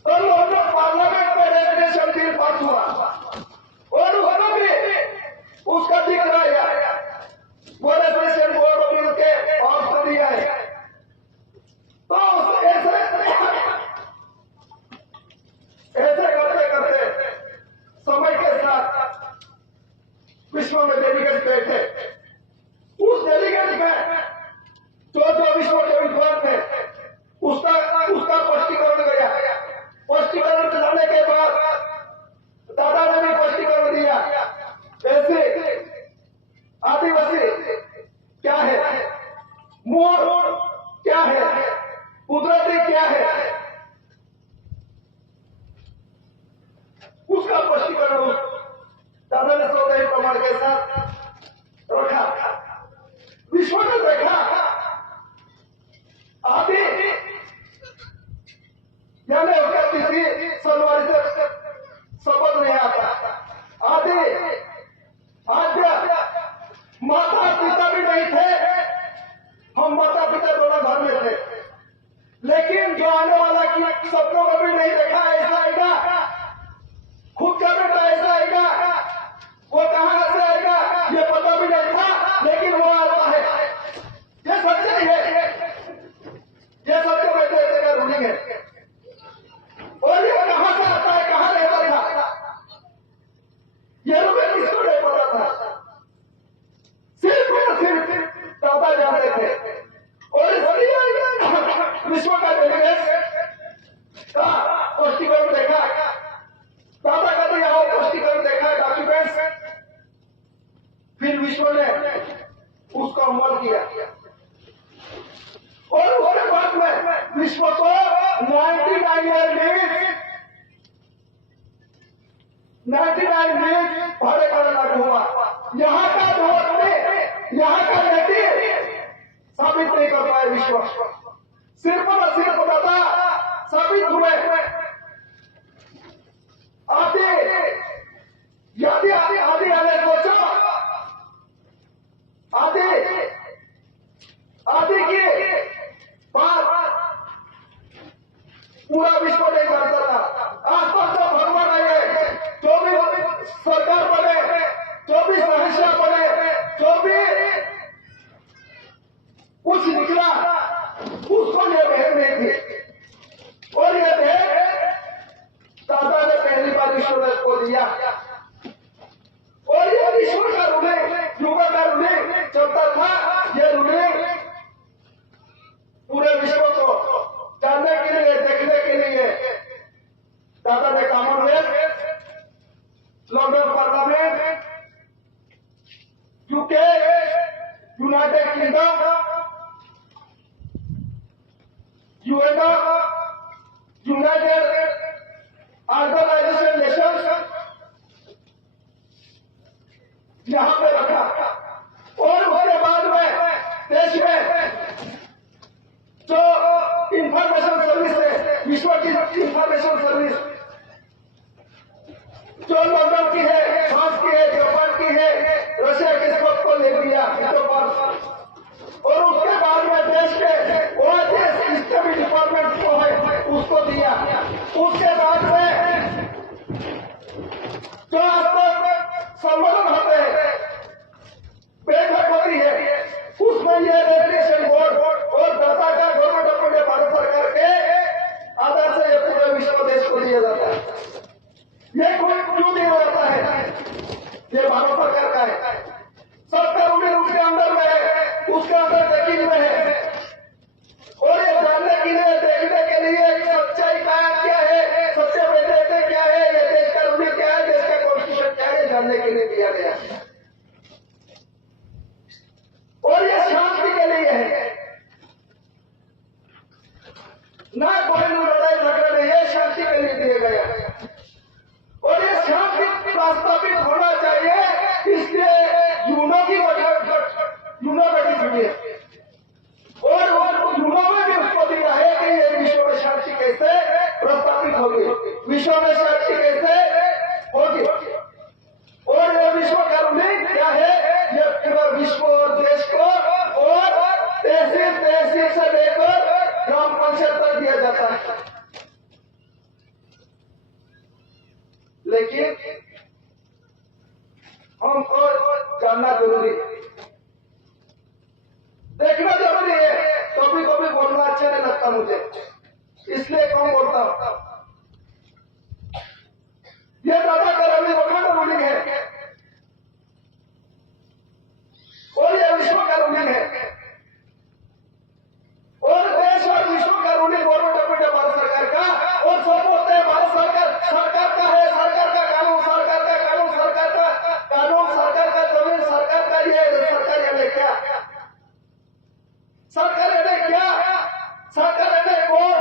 और लोगों पार्लियामेंट में डेलीगेशन बिल पास हुआ और उसमें भी उसका दिख रहा है बोले प्रेसिडेंट बोर्ड ऑफ व्यू के पास कर दिया है। तो ऐसे करते करते समय के साथ विश्व में डेलीगेट बैठे, उस डेलीगेट में जो विश्व के विद्वान थे उसका स्पष्टीकरण गया। स्पष्टीकरण जाने के बाद दादा ने भी स्पष्टीकरण दिया, ऐसे आदिवासी क्या है, मूल क्या है, कुदरती क्या है, उसका स्पष्टीकरण दादा ने सौदे प्रमाण के साथ रखा। विश्व ने देखा आदि यानी उसका किसी सलवार से शब्द नहीं आता, आदि आद्य माता पिता भी नहीं थे, हम माता पिता दोनों घर में थे, लेकिन जो आने वाला की सपनों को भी नहीं देखा ऐसा आएगा, खुद का बेटा ऐसा आएगा, वो कहां से आएगा ये पता भी नहीं था, लेकिन वो आता है। ये सच्चाई है, ये सत्य में देगा रूढ़ी है। और ये कहां से आता है, कहां रहता था, ये रूढ़ी किसको नहीं पता था, सिर्फ दादा जानते थे। और इसलिए विश्व का डेलीगेट का स्पष्टीकरण देखा, दादा का भी यहाँ स्पष्टीकरण देखा डॉक्यूमेंट्स, फिर विश्व ने उसका अमल किया और उसके बाद में विश्व को 99 में भाड़े का लागू हुआ। यहाँ का यहाँ का व्यक्ति साबित नहीं कर पाए, विश्व सिर्फ और सिर्फ दादा साबित हुए। आदि आने सोचो, आदि की बात पूरा विश्व नहीं जानता था। जो लंदन की है, फ्रांस की है, जापान की है, रशिया के सबको ले लिया इसके पास। और उसके बाद में देश के वो देश स्टेट डिपार्टमेंट को है उसको दिया। उसके बाद में जो आपको सम्मेलन होते हैं, बैठक होती है, उसमें ये रजिस्ट्रेशन बोर्ड और दाता का गवर्नमेंट ऑफ इंडिया भारत सरकार के आधार से ये पूरे विश्व देश को दिया जाता है। ये कोई क्यों नहीं होता है? ये भारत सरकार का है। सब कानूनी उसके अंदर में है, उसके अंदर वकील में है। और ये जानने के लिए, देखने के लिए सच्चाई क्या है, सच्चे वैधता क्या है, ये देश का रूल क्या है, देश का कॉन्स्टिट्यूशन क्या है, जानने के लिए दिया गया है। और ये शांति के लिए है, ना कोई लड़ाई झगड़ा नहीं है, शांति के लिए दिया गया है। और ये शांति प्रस्तावित होना चाहिए, इसलिए यूनो की यूनो गठित हुई है। और यूनो में भी उसको दिया है कि ये विश्व में शांति कैसे प्रस्तावित होगी, विश्व में शांति कैसे होगी। और ये विश्व का रूलिंग क्या है, ये पूरा विश्व और देश को और तहसील से लेकर ग्राम पंचायत तक दिया जाता है। लेकिन हमको जानना जरूरी है, देखना जरूरी है। कभी कभी बोलना अच्छा नहीं लगता मुझे, इसलिए कम बोलता हूं। ये दादा करानी वखंड रूलिंग है और ये विश्व का रूलिंग है। और देश और विश्व का ruling government of India Bharat सरकार का। और सब बोलते हैं भारत सरकार का है, सरकार का कानून, सरकार का कानून, सरकार का कानून, सरकार का जमीन, सरकार का ये, सरकार यानी क्या, सरकार यानी क्या, सरकार यानी कौन,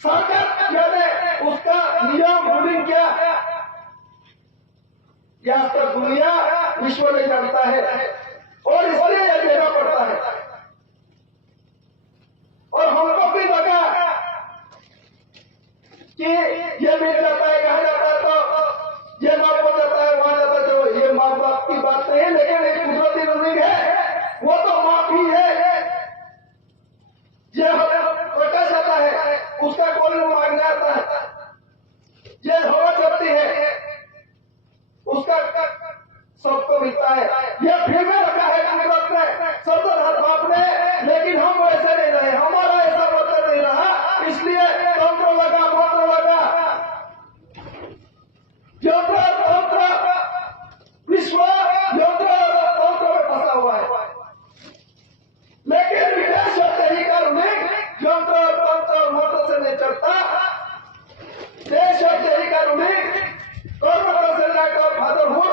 सरकार यानी उसका नियम रूलिंग क्या, यह तक दुनिया विश्व नहीं जानता है। और इसलिए यह देना पड़ता है। और हमको भी लगा कि ये मिल जाता है, कहा जाता है तो ये माफ हो जाता है, वहां जाता है तो ये माँ बाप की बात नहीं है। लेकिन एक कुदरती रूलिंग है, वो तो माफ ही है। ये प्रकाश आता है, उसका कोई मांगने आता है, ये हवा चलती है, उसका सबको मिलता है। ये फिर में रखा है कुदरत ने, सब हर बाप ने। लेकिन हम वैसे नहीं रहे, हमारा ऐसा मतलब नहीं रहा, इसलिए तंत्र लगा, मंत्र लगा, यंत्र तंत्र, विश्व यंत्र तंत्र में फंसा हुआ है। लेकिन विदेश सही का रूलिंग यंत्र तंत्र मंत्र से नहीं चलता। देश सही का रूलिंग फादरहुड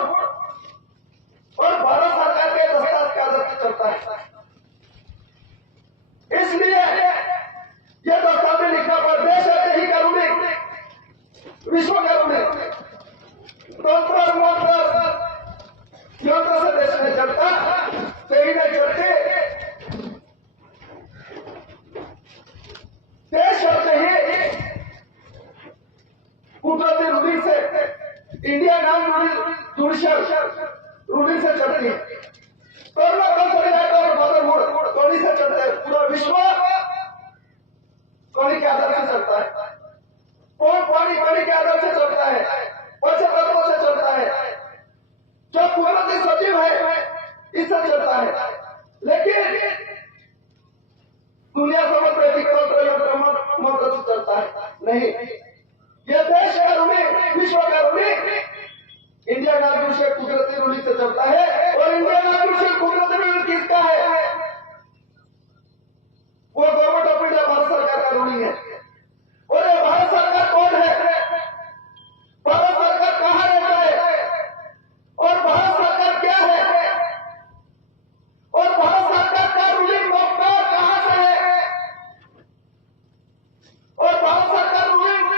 और भारत सरकार के दस्तावेज कागज से चलता है। इसलिए यह दस्तावेज लिखना पर देश ही का रूलिंग, विश्व का रूलिंग, तंत्र मंत्र यंत्र से देश में चलता, सही नहीं चलते। देश ही कुदरती रूलिंग से, इंडिया नाम जुडिशियल रूलिंग से चलती है। कौड़ी से चलता है, पूरा विश्व कौड़ी के आधार से चलता है। कौन पानी के आधार से चलता है, पंचतत्वों से चलता है, जो कुदरती सचिव है इससे चलता है। लेकिन दुनिया समझ मंत्र से चलता है नहीं। ये देश का रूलिंग, विश्व का रूलिंग इंडिया नाम से कुदरती रूलिंग से चलता है। और इंडिया नाम से कुदरती रूलिंग किसका है? वो गवर्नमेंट ऑफ इंडिया भारत सरकार का रूलिंग है। और ये भारत सरकार कौन है? भारत सरकार कहाँ रहता है? और भारत सरकार क्या है? और भारत सरकार का रूलिंग कहाँ से है? और भारत सरकार रूलिंग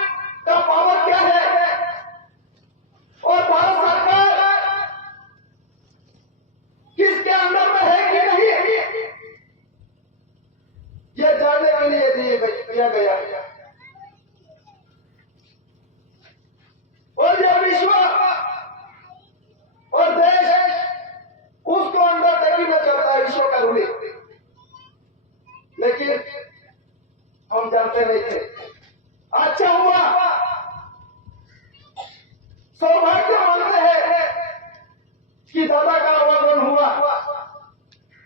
का पावर क्या है? और भारत सरकार किसके अंदर में है कि नहीं, थे। अच्छा हुआ, सौभाग्य मानते हैं कि दादा का आवागमन हुआ।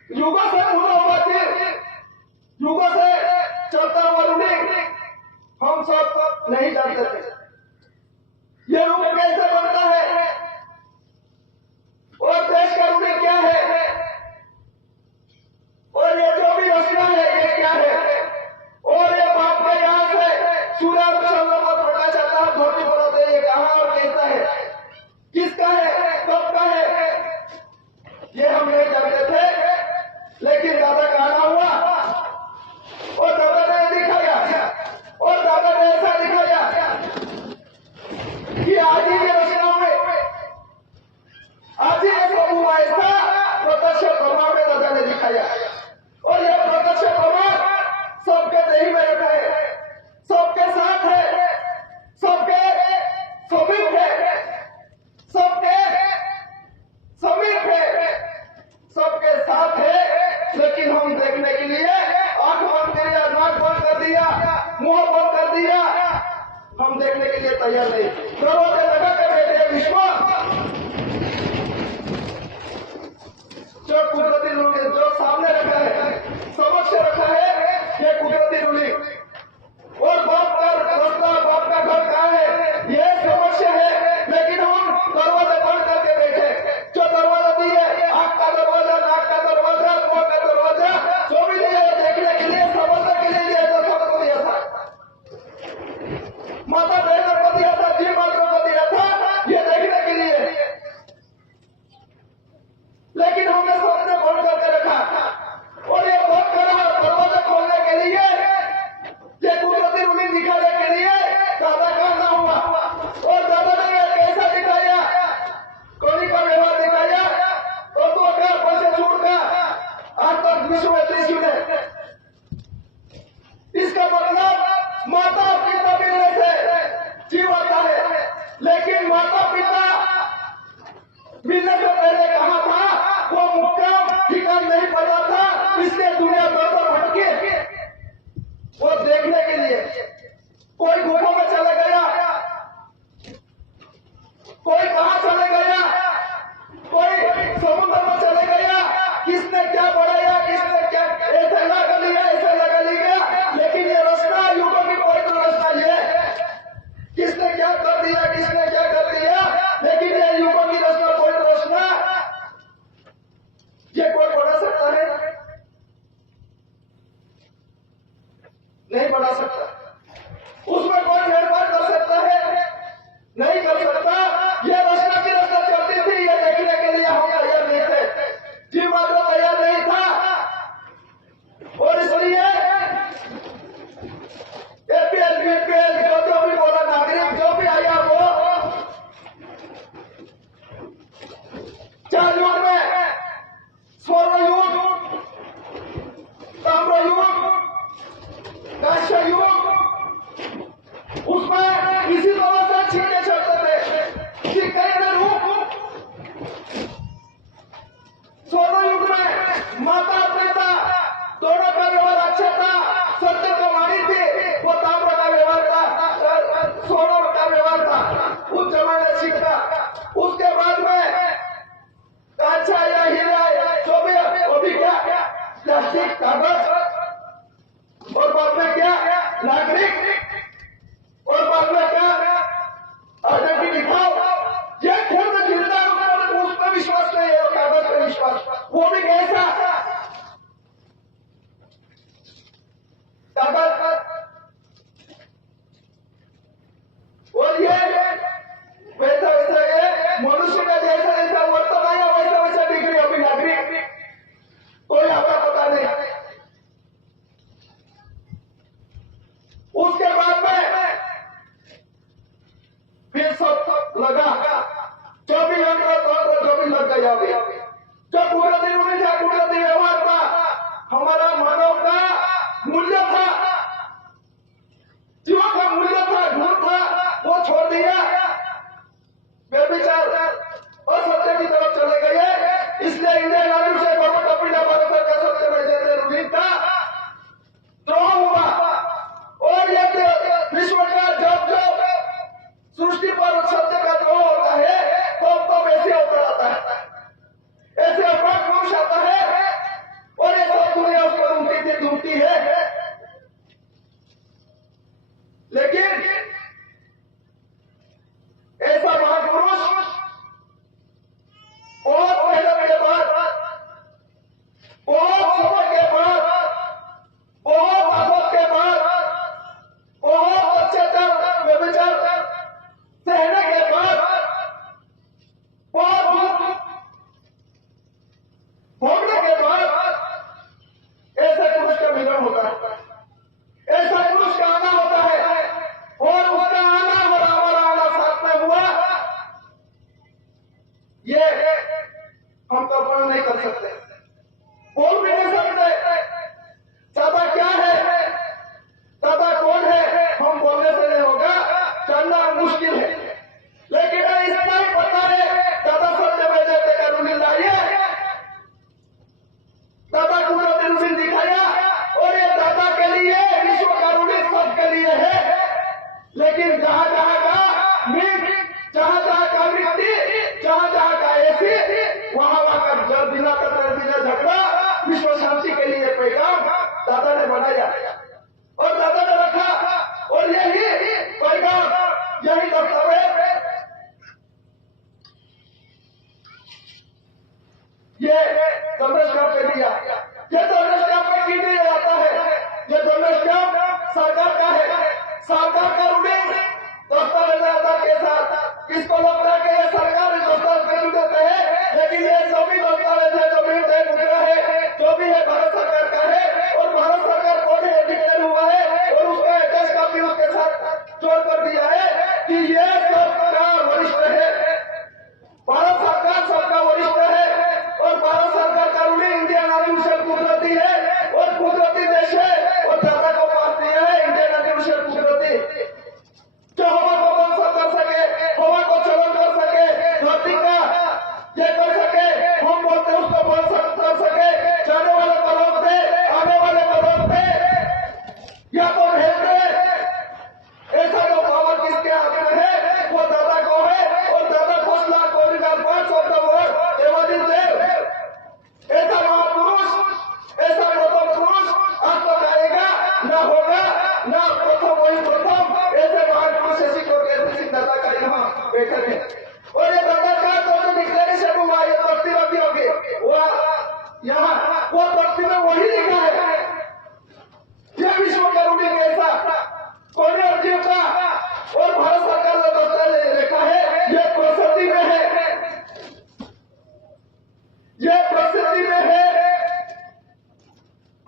युगों से पूरा हुआ तीर, युगों से चलता हुआ रूढ़ी हम सब नहीं जानते थे ये रूप कैसे बनता है और देश का रूढ़ी क्या है और ये जो भी रचना है ये क्या है और ये बाप के यहाँ से सूर्य और चंद्रमा को प्रकाश आता है, धरती पर होते हैं, ये कहाँ और कैसा है, किसका है, कब का है, ये हम नहीं जानते थे। लेकिन दादा का आना हुआ और दादा ने दिखाया और दादा ने ऐसा दिखाया कि आज ही के रचनाओं में आज ही के प्रभु ऐसा प्रत्यक्ष प्रमाण में दादा ने दिखाया और यह प्रत्यक्ष प्रमाण सबके देही में रखा है, सबके साथ है, सबके समीप है, सबके समीप है, सबके साथ है। लेकिन हम देखने के लिए आंख बंद कर दिया, नाक बंद कर दिया, मुंह बंद कर दिया, हम देखने के लिए तैयार नहीं। दरवाजे लगा के बैठे विश्व जो कुदरती रूढ़ी जो सामने रखा है, समक्ष रखा है, ये कुदरती रूढ़ी और बाप का रास्ता, बाप का घर कहाँ है, ये समक्ष है। लेकिन हम दरवाजे बंद करके बैठे, जो दरवाजा दिए, आंख का दरवाजा, नाक का दरवाजा, मुंह का दरवाजा, जो भी दिया देखने के लिए, समझने के लिए दिया तो सबको दिया था, माता बहनों को दिया था, जीव मात्रों को दिया था, ये देखने के लिए। लेकिन हमने सबने बंद करके रखा और ये बंद करा दरवाजा खोलने के लिए, ये कुदरती रूढ़ी दिखाने के लिए दादा का आना हुआ और दादा ने कैसा दिखाया, कोई का व्यवहार दिखाया तो का पैसे छूट का आज तक विश्व में त्रिशूल है। इसका मतलब माता पिता मिलने से जीव आता है, लेकिन माता पिता मिलने से पहले कहा था वो मुक्काम ठिकान नहीं पड़ा था, इसलिए दुनिया दर भटके वो देखने के लिए। कोई गुफा में चले गया, कोई कहां चले गया, कोई समुद्र में चले गया, किसने क्या बढ़ाया, किसने क्या ऐसे लगा लिया, ऐसे लगा लिया। लेकिन ये रास्ता युगों की कोई तो रास्ता ये किसने क्या कर दिया, किसने क्या कर दिया, लेकिन ये युगों की रास्ता कोई तो रास्ता ये कोई बढ़ा सकता है, नहीं बढ़ा सकता। उसमें कोई फेरफार कर सकता है, नहीं कर सकता। ये रास्ता की रास्ता चलती थी, ये देखने के लिए हम तैयार नहीं थे, जी मात्र तैयार नहीं था और इसलिए एपीएल बीपीएल जो भी बोला नागरिक जो भी आया वो 4 युग में स्वर्ण युग, ताम्र युग, कांस्य युग, उसमें इसी तरह से छींटे चलते थे। सिक्के में रूप स्वर्ण युग में माता पिता दोनों का व्यवहार अच्छा था, सत्य का वाणी थी, वो ताम्र का व्यवहार था, स्वर्ण का व्यवहार था उस जमाने सिक्का। उसके बाद में कांचा या हीरा जो भी वो भी क्या प्लास्टिक कागज और बाद में क्या नागरिक और बाद में क्या आइडेंटिटी दिखाओ। ये खुद जिंदा उस पर विश्वास नहीं है, कागज पर विश्वास, वो भी कैसा कागज और ये वैसा वैसा ये मनुष्य का जैसा जैसा वर्तन आया वैसा वैसा डिग्री अभी नागरिक कोई आपका पता नहीं। उसके बाद में फिर सब लगा जो भी हम जो भी लग गया अभी जो कुदरती रूढ़ी था, कुदरती व्यवहार था, हमारा मानव का मूल्य था, जीवन का मूल्य था, धूल था, वो छोड़ दिया, बेविचार और सत्य की तरफ चले गए। इसलिए इंडियन आर्मी से गवर्नमेंट ऑफ इंडिया भारत सरकार सत्य में जैसे रूढ़ी था द्रोह हुआ और ये सृष्टि पर सत्य का जो होता है तो वैसे होता रहता है, ऐसे अपना पुरुष आता है और ये सब दुनिया उसको ढूंढती है। लेकिन ऐसा महापुरुष बहुत मेहनत के बाद, बहुत समय के बाद, बहुत आदत के बाद, बहुत अत्याचार व्यभिचार सहने के बाद, बहुत दुख भोगने के बाद ऐसे पुरुष का मिलन होता है, ऐसा पुरुष का आना होता है। और उसका आना और हमारा आना साथ में हुआ, ये हम कल्पना नहीं कर सकते, बोल भी नहीं सकते। दादा क्या है, दादा कौन है, हम बोलने से नहीं होगा, जानना मुश्किल है। लेकिन इतना ही पता है दादा सत्य में देते करुणी लाइए, दादा को दिल दिखाया और ये दादा के लिए विश्व करुणी सबके लिए है। लेकिन जहां जहां का मीट, जहां जहां का मिट्टी, जहां जहां का ऐसी, वहां वहां का जल बिना झगड़ा विश्व शांति के लिए पैगाम दादा ने बनाया और दादा ने रखा। और यही पैगाम, यही दस्तावेज, ये संदेश पे दिया। ये संदेश पे की नहीं जाता है, ये संदेश सरकार का है। सरकार का रूलिंग दस्तावेज के साथ किसको लगता है कि ये सरकार इस दस्तावेज पे देते हैं, लेकिन ये जो भी दस्तावेज है, जो भी मुद्रा है, जो भी है भारत सरकार का है। और भारत सरकार को डिक्लेयर हुआ है और उसका एड्रेस कॉपी उसके साथ जोड़ कर दिया है कि ये सबका वरिष्ठ है, भारत सरकार सबका वरिष्ठ है। और भारत सरकार का रूलिंग इंडियन आर्टिफिशियल कुदरती है और कुदरती देश है। और दादा को पास दिया है इंडियन आर्टिफिशियल कुदरती, जो हवा को बंद कर सके, हवा को चलन कर सके, धरती का ये कर सके, हम बोलते उसको बंद कर सके, जाने वाले को रोक दे, आने वाले को रोक दे या तो भेज दे। ऐसा जो पावर किसके हाथ में है वो दादा को है। और दादा 5,05,500 देवादित देव, ऐसा महापुरुष, ऐसा गौतम पुरुष आज तो आएगा ना, होगा ना, प्रथम वही प्रथम। ऐसे महापुरुष ऐसी दादा का यहाँ बैठे हैं। और ये दादा का जो डिक्लेरेशन हुआ, ये भक्ति रखी होगी, वह यहाँ वो भक्ति में वही लिखा है। ये विश्व करुणी कैसा कौन अर्जित का और भारत सरकार ने दस्तावेज लिखा है, ये प्रसिद्धि में है, ये प्रसिद्धि में है,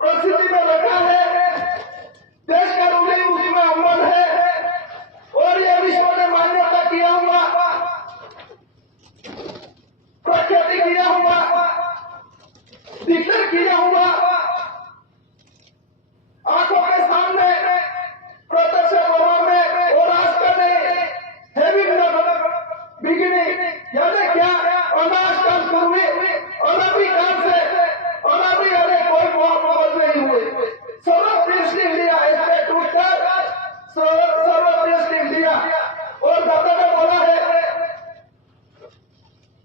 प्रसिद्धि में रखा है। देश का रूलिंग उसमें अमल है और ये विश्व ने मान्यता किया हुआ, प्रख्याति किया हुआ, डिक्लेयर किया हुआ, आंखों के सामने प्रत्यक्ष अनुभव में। और आज का नहीं, हैवी बिगिनिंग, यानी क्या, अनाज काल पूर्वी, अनादि काल से, अनादि यानी कोई मोहब्बत नहीं हुए। सर्वश्रेष्ठ इंडिया इससे टूटकर सर्वश्रेष्ठ इंडिया। और दादा ने बोला है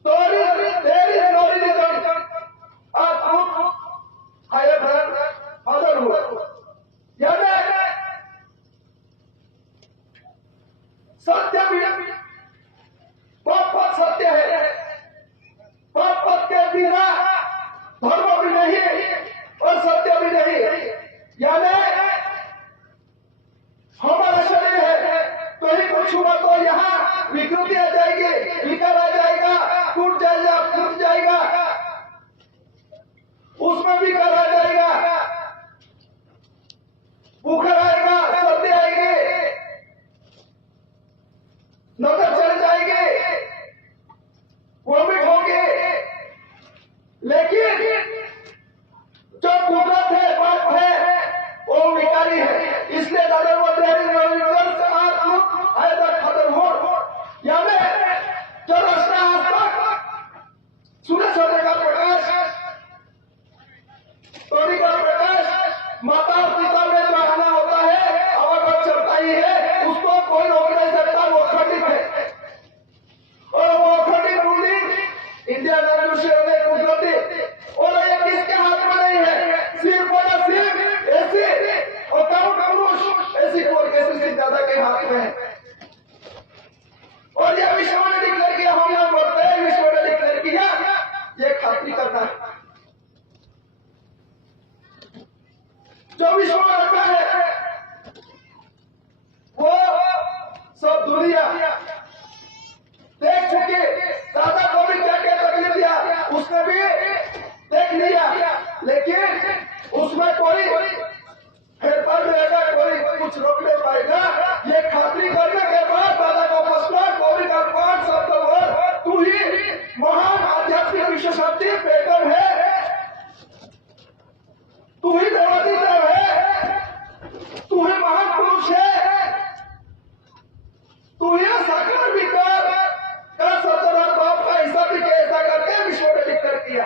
तेरी नौरी निकल आप हायर फादर हुआ, यानी सत्य भी पद सत्य है, पद के बिना धर्म भी नहीं और सत्य भी नहीं। यानी हमारा शरीर है तो ही कुछ हुआ तो यहाँ विकृति आ जाएगी, विकार आ जाएगा, टूट जाएगा, फूट जाएगा, उसमें विकार आ जाएगा, बुखार आएगा, सर्दी आएगी, नजर चल जाएगी, वोमिट होगी। लेकिन जो कुदरत है, बात है, वो विकारी है। इसलिए दादा बोलते हैं खत्म हो, यानी जो रास्ता सूरज होने का प्रकाश दिया, देख चुके। दादा को भी क्या क्या तकलीफ दिया उसने भी देख लिया, लेकिन उसमें कोई हेल्पर रहेगा, कोई कुछ रोक नहीं पाएगा। ये खातरी करने के बाद दादा को पुस्तक गौरी का 5 शब्द तू ही महान आध्यात्मिक विशेषज्ञ बेटन है, तू ही देवादिदेव है, तू ही महान पुरुष है, तू ही साकार विकार का सत्रह बाप का हिसाब भी ऐसा करके विश्व ने डिक्लेयर किया,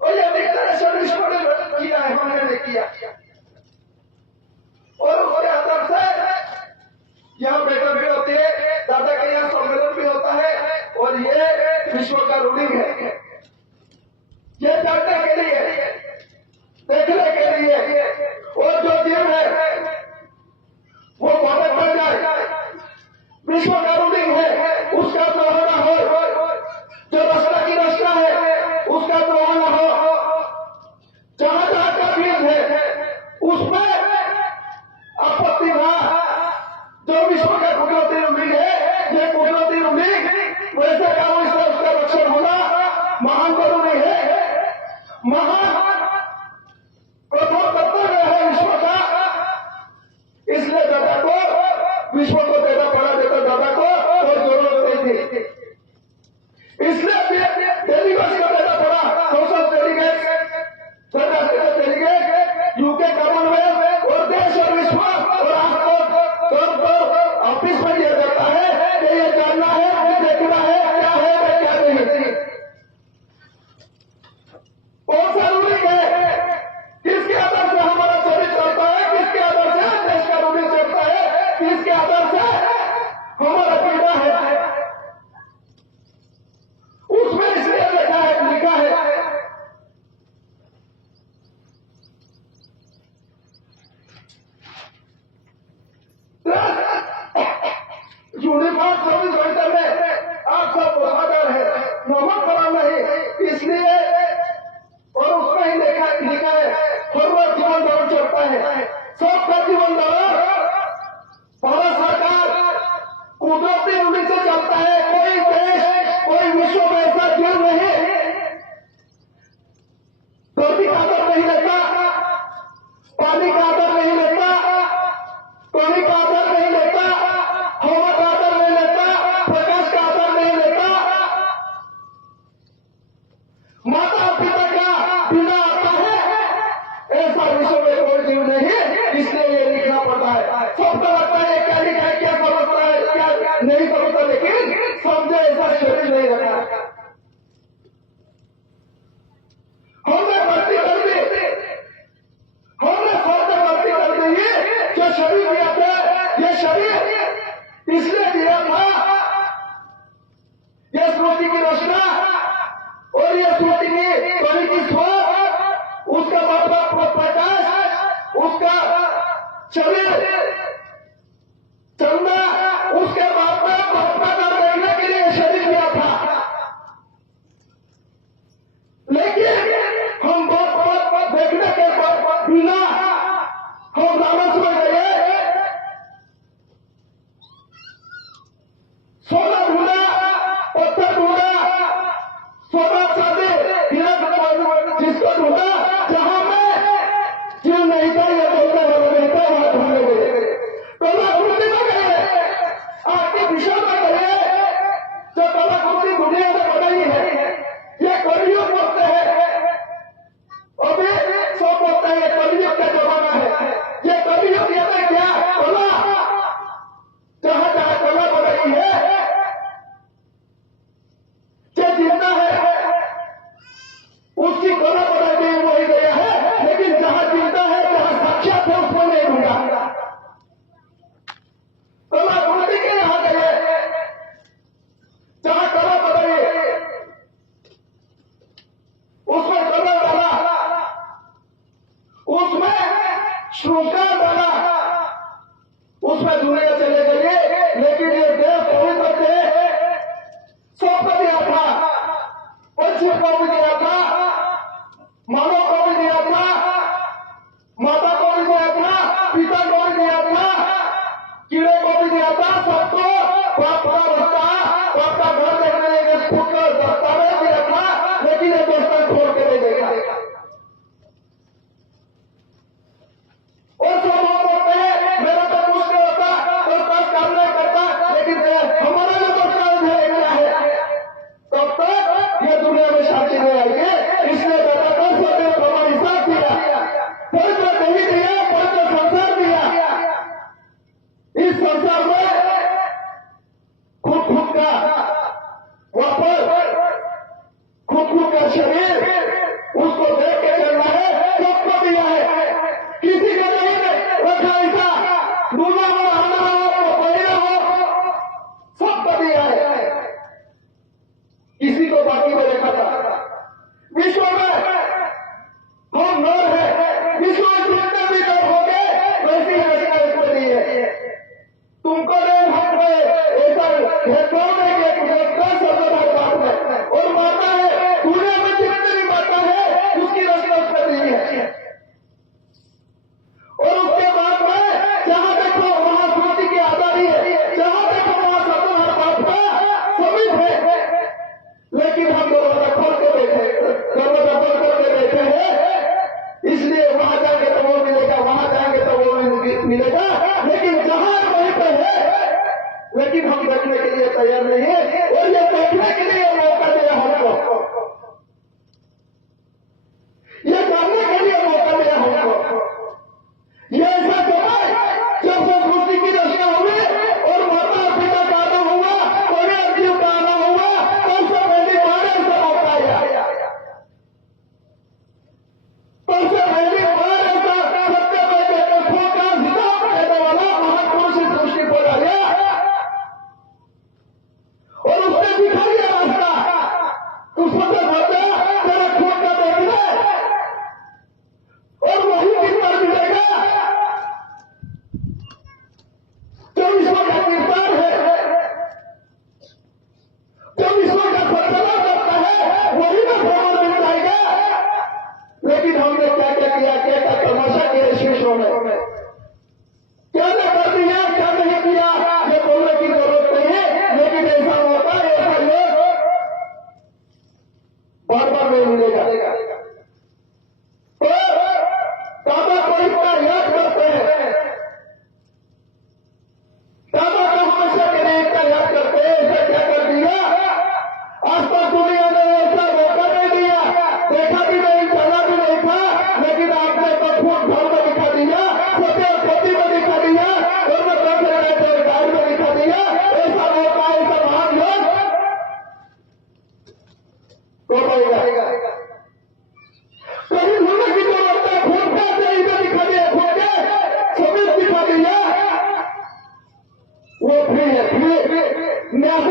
और यह डिक्लेरेशन विश्व ने किया है, हमने किया। और उसके आधार से यहाँ बैठक भी होती है, दादा के यहाँ सम्मेलन भी होता है, और ये विश्व का रूलिंग है। ये जानने के लिए, देखने के लिए, और जो जीव है वो बहुत बन जाए, विश्व का रूलिंग है, उसका प्रभाव हो, जो रास्ता की रास्ता है उसका प्रभाव हो, जहां जहां का बीज है उसमें आपत्ति ना। जो विश्व का कुदरती रूलिंग है, ये कुदरती रूलिंग वैसे काम इससे उसका रक्षण होना महान जरूरी है। महान प्रथम कर्तव्य है विश्व का, इसलिए दादा को विश्व को पैदा पड़ा देता, दादा को और जरूरत नहीं थी, इसलिए डेलीगेट्स का पैदा पड़ा। सोशल डेलीगेट यूके कॉमनवेल्थ और देश और विश्व और आपको ऑफिस में दिया जाता है कि ये जानना है, देखना है क्या है क्या नहीं, कौन सा रूलिंग है, किसके आधार से हमारा शरीर चलता है, किसके आधार से देश का रूलिंग चलता है, किसके आधार से हमारा पीड़ा है, उसमें इसलिए लिखा है यूनिफॉर्म 24 घंटे में आप सब वफादार है, नमक फराम नहीं, इसलिए और उसमें ही लिखा है हर वक्त जीवन दौड़ चलता है, सबका जीवन दौड़ भारत सरकार कुदरती रूलिंग से चलता है। कोई देश, कोई विश्व में ऐसा जीव नहीं धरती का आदर नहीं लेता, पानी का आदर नहीं लेता, पानी का आदर नहीं लेता, हवा का आदर नहीं लेता, प्रकाश का आदर नहीं लेता, माता पिता का बिना आता है, ऐसा विश्व में कोई जीव नहीं, इसलिए ये लिखना पड़ता है। सबको लगता है क्या लिखा है, क्या समझता है, क्या नहीं समझता, लेकिन समझे ऐसा शरीर नहीं रखा। हमने भर्ती कर दी, हमने सबसे भर्ती कर दी, जो शरीर दिया था, ये शरीर इसलिए दिया था, ये स्मृति की रचना और ये स्मृति की बड़ी की सोच, उसका बाप प्रकाश, उसका शरीर चलना, उसके बाप में महात्मा देखने के लिए शरीर दिया था, लेकिन हम बहुत देखने के बिना हम लालच में गए, सोना ढूंढा, पत्थर ढूंढा, सोना चांदी जिसको ढूंढा, जहां में जीव नहीं था, ये बोलने वाला नहीं था, वहां ढूंढने गए, कलाकृति में गए, आपके दिशा में गए, जो कलाकृति दुनिया में बनाई है, ये कलयुग बोलते हैं, अभी सब बोलते हैं कलयुग का जमाना है, ये कलयुग यानी क्या कला, जहां जहां कला बनाई है, जो जिंदा है उसकी कला बनाई गई वही गया है, लेकिन जहां जिंदा है, जहां साक्षात है, उसको नहीं ढूंढा, कला ढूंढने के यहां गए, जहां कला बनाई उसमें कला डाला, उसमें श्रृंगार डाला, उसमें दुनिया चले गए, लेकिन ये देव पवित्र थे, सबको दिया था, पंछी को भी दिया था, मानव को भी दिया था, माता को भी दिया था, पिता को भी दिया था, कीड़े को भी दिया आता सबको आपका घर देखने के खुद का दस्तावेज भी रखा, लेकिन ये दोस्तों छोड़ के नहीं देगा। और सब बोलते हैं मेरा तो कुछ नहीं होता, दोस्तों काम नहीं करता, लेकिन हमारा जो दस्तावेज है तब तक ये दुनिया में शांति नहीं आएगी। इसलिए बेटा 10 रुपये हमारी साथ दिया, कोई तो नहीं दिया, कोई तो संसार दिया। इस संसार में खुद का वापस खुद का शरीर उसको देख के चलना है, सबको दिया है, किसी का नहीं रखा ऐसा दूल्हा हो, आना हो, पहिरा हो, सबको दिया है, किसी को बाकी में रखा था। विश्व में हम नर है, विश्व में जितने भी नर हो गए वैसी रचना इसमें दी है। तुमको नहीं हक में ऐसा भेदभाव नहीं किया, तुझे 10 हजार बात में और माता है, दुनिया में जितने भी माता है उसकी रचना उसमें दी है। और उसके बाद में जहां देखो वहां स्मृति की आजादी है, जहां देखो वहां सबको हर बात का सभी है, लेकिन हम दरवाजा खोल के बैठे हैं। इसलिए वहां जाएंगे तो वो मिलेगा, वहां जाएंगे तो वो मिलेगा, लेकिन जहां वहीं पर है, लेकिन हम बैठने के लिए तैयार नहीं है। और ये बैठने के लिए मौका दिया हमको, ये जानने के लिए मौका दिया हमको। ये ऐसा समय जब संस्कृति की रचना हुई और माता पिता का आना हुआ, कोई जीव का आना हुआ, तो उससे पहली बार ऐसा मौका आया, तो उससे पहली बार ऐसा सत्य में देखो का हिसाब देने वाला महापुरुष इस सृष्टि को डाला और उसने दिखा दिया रास्ता। उसको तो भाजा तेरा खून का देखना और वही कीर्तन मिलेगा जो विश्व का कीर्तन है, जो विश्व का संचालन करता है, वही में भ्रमण मिल जाएगा। लेकिन हमने क्या क्या किया, क्या क्या तमाशा किया इस विश्व में, क्या क्या कर दिया, क्या नहीं किया, ये बोलने की जरूरत नहीं है। लेकिन ऐसा मौका, ऐसा लोग बार बार नहीं मिलेगा। तो दादा को इतना याद करते हैं, दादा को हमेशा के लिए इतना याद करते हैं। ऐसा क्या कर दिया, आज तक दुनिया ने ऐसा मौका नहीं दिया, देखा भी नहीं, चला भी नहीं था, लेकिन आपने तो खून भर में दिखा दिया, सत्य पति में दिखा दिया, और मैं कैसे रहते गाड़ी में दिखा दिया। ऐसा मौका, ऐसा महान योग तो पाएगा। कहीं होने की जरूरत है, खून खाते इधर दिखा दिया, खून के सभी दिखा दिया, वो फ्री है, फ्री न्याय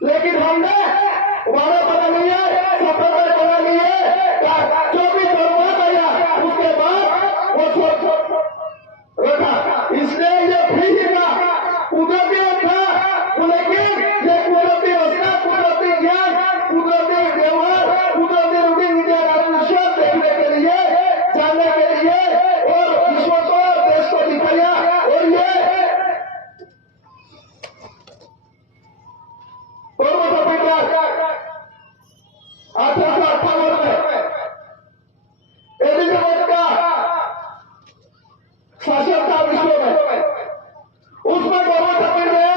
लेकिन हमने वादा बना लिए, सफलता बना लिए, जो भी बर्बाद आया उसके बाद वो रखा। इसलिए ये फ्री था, कुदरती था, लेकिन ये कुदरती रचना, कुदरती ज्ञान, कुदरती व्यवहार, कुदरती रूढ़ी विद्या देखने के लिए, जानने के लिए और विश्व को, देश को दिखाया। और ये 1858 में एलिजाबेथ का शासन था विश्व में, उसमें गवर्नमेंट अपील में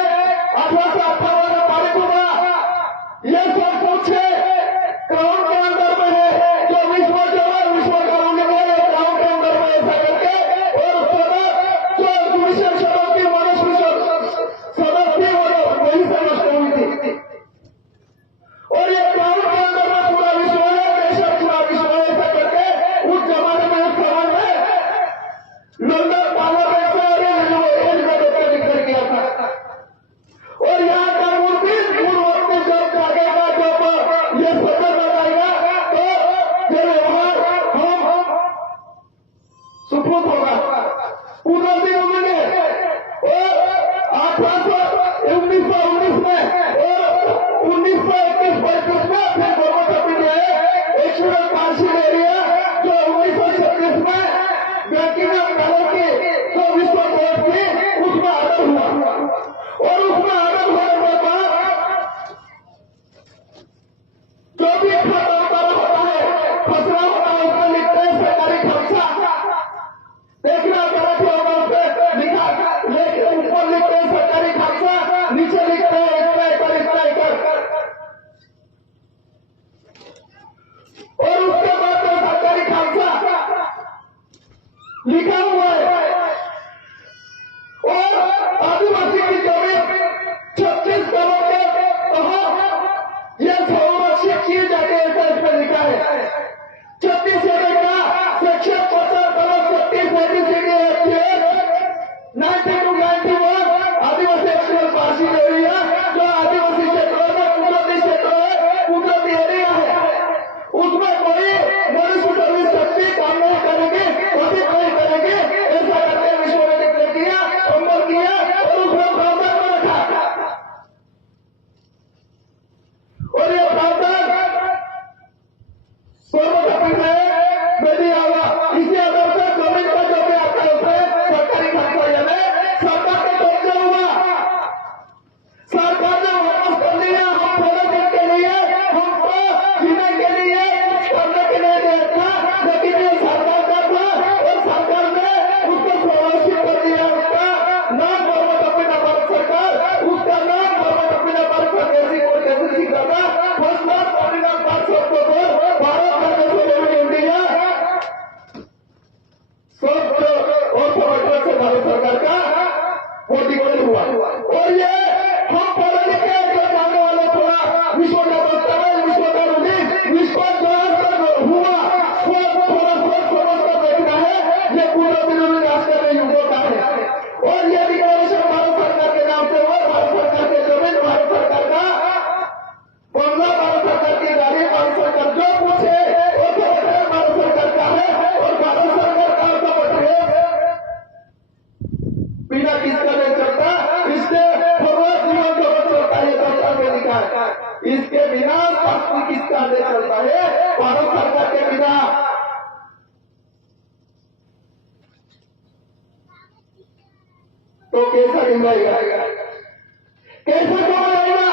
1858 में पारित हुआ। ये सब पूछे क्राउन के अंदर में है, जो विश्व का रूलिंग है, क्राउन के अंदर में ऐसा करके, और जो विशेष सदन की मनुष्य सदन थी वही समझ हुई थी। और ये क्राउन के अंदर में पूरा विश्व है, देश पूरा विश्व है, ऐसा करके उस जमाने में, उस समय में लंदन पार्लियामेंट से डिक्लेयर किया था। और यहाँ का मूर्ति पूर्ववर्ती जब जागेगा, जब ये सत्य बताएगा, तो ये व्यवहार हम सुपुत होगा। उधर भी उन्होंने और 1919 में और 1921-22 में फिर government of India experiment council area जो 1926 पहले की जो विश्व कोर्ट थी उसमें आदर हुआ और उसमें आदर होने के बाद जो भी खाता होता है खसरा होता है उसमें लिखते हैं सरकारी खर्चा देखना गलत लिखा ऊपर लिखते हैं सरकारी खर्चा नीचे लिखते हैं इतना एकड़ और उसके बाद में सरकारी खर्चा लिखा हुआ है और आदिवासी की जमीन 36 करोड़ के कहा यह संरक्षित की जाती है ऐसा इसमें लिखा है 36 एकड़ का सेक्शन 50 करोड़ 36 ABCD एक्ट 1991 आदिवासी एक्सप्रेस पासी एरिया जो आदिवासी क्षेत्रों में कुदरती क्षेत्र है कुदरती एरिया है उसमें कोई मनुष्य सर्विस शक्ति काम नहीं करेंगे अभी नहीं करेंगे ऐसा करके विश्व ने डिक्लेयर किया अमल किया और उसमें प्रावधान में रखा और ये प्रावधान पूर्व कपिल में नहीं आवा इसी आधार पर जमीन का जो भी आता है उसमें सरकारी खर्चा यानी सरकार का कब्जा हुआ सरकार ने वापस कर लिया हम थोड़े दिन के लिए हमको जीने के लिए करने के लिए दिया था लेकिन ये सरकार का था और सरकार ने उसको सुरक्षित कर दिया उसका नाम गवर्नमेंट ऑफ इंडिया भारत सरकार उसका नाम गवर्नमेंट ऑफ इंडिया भारत सरकार और कैसे सीखा था फर्स्ट क्लास ऑर्डिनल पास ऑक्टोबर भारत इंडिया सब और से भारत सरकार का मोदी को हुआ और ये हम पढ़े लिखे जो जानने वाले थोड़ा विश्व का दस्तावेज विश्व का रूढ़ी विश्व जो हुआ वो थोड़ा सोच समझ कर देखना है ये पूरा विरोधी राष्ट्र में युगों का है और ये डिक्लेरेशन भारत सरकार के नाम से हुआ भारत सरकार के जमीन भारत सरकार का बंगला भारत सरकार की गाड़ी भारत सरकार जो पूछे वो तो भारत सरकार का है और भारत सरकार का तो बटे बिना किसका नहीं चलता इससे भगवत जीवन जगत चलता है दफ्तर में लिखा है इसके बिना शास्त्री किसका नहीं चलता है भारत सरकार के बिना तो कैसा निभाएगा कैसे संभालेगा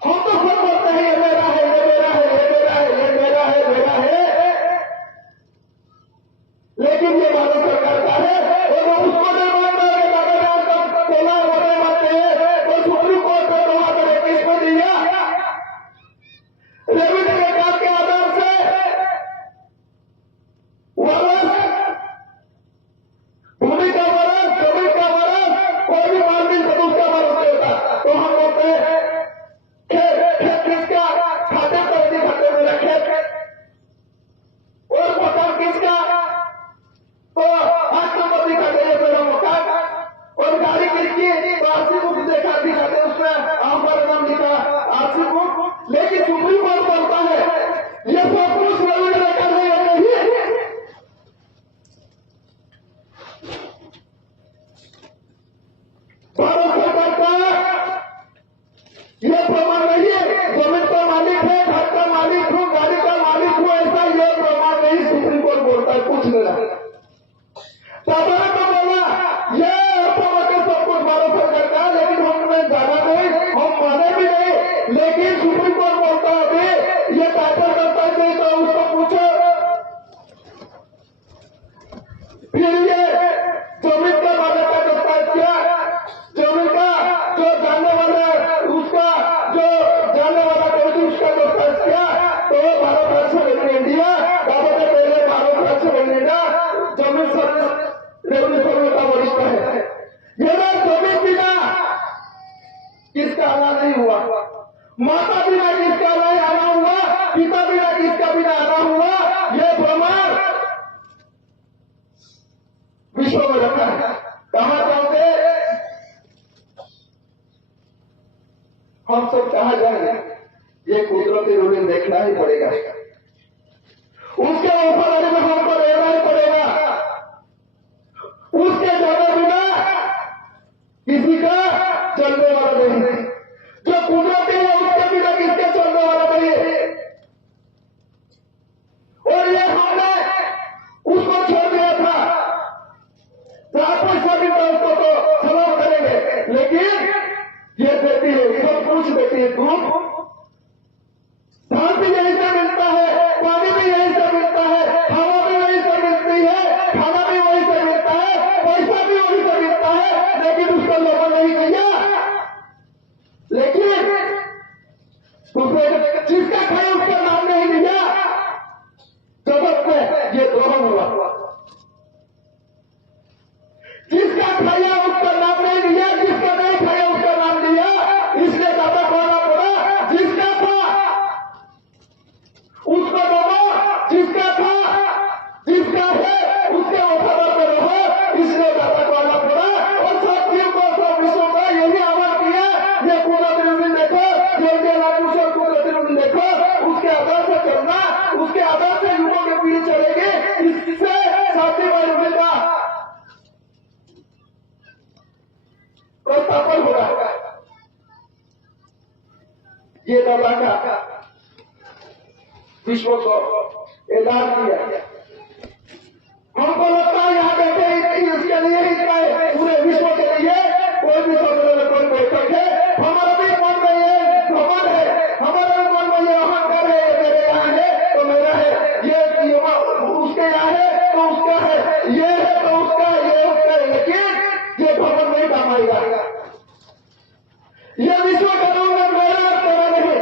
हम तो सब बोलते हैं ये मेरा है ये मेरा है ये मेरा है ये मेरा है मेरा है लेकिन ये भारत सरकार का है और उसको नहीं मानता है दादा बोला वो नहीं मानते हैं और सुप्रीम कोर्ट ने 2021 में दिया रेवेन्यू रिकॉर्ड के आधार से वरस भूमि का वरस जमीन का वरस कोई भी माल मिल तो उसका वरस ये दादा का विश्व को ऐलान किया। हमको लगता है यहाँ बैठे इसके लिए ही पूरे विश्व के लिए कोई भी कोई बैठक है। हमारा भी मन में ये घमंड है, हमारे भी मन में ये अहंकार है, मेरे यहाँ है तो मेरा है, ये उसके यहाँ है तो उसका है, ये है तो उसका, ये उसका है, लेकिन ये घमंड नहीं काम आएगा। ये विश्व कानून में मेरा तेरा नहीं,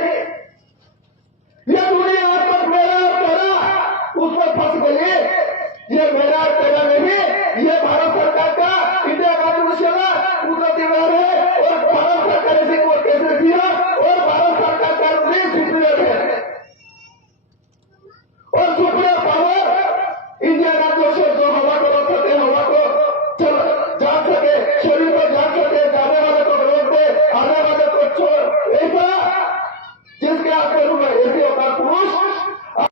ये दुनिया आज तक मेरा तेरा उसमें फंस गई। ये मेरा तेरा नहीं, ये भारत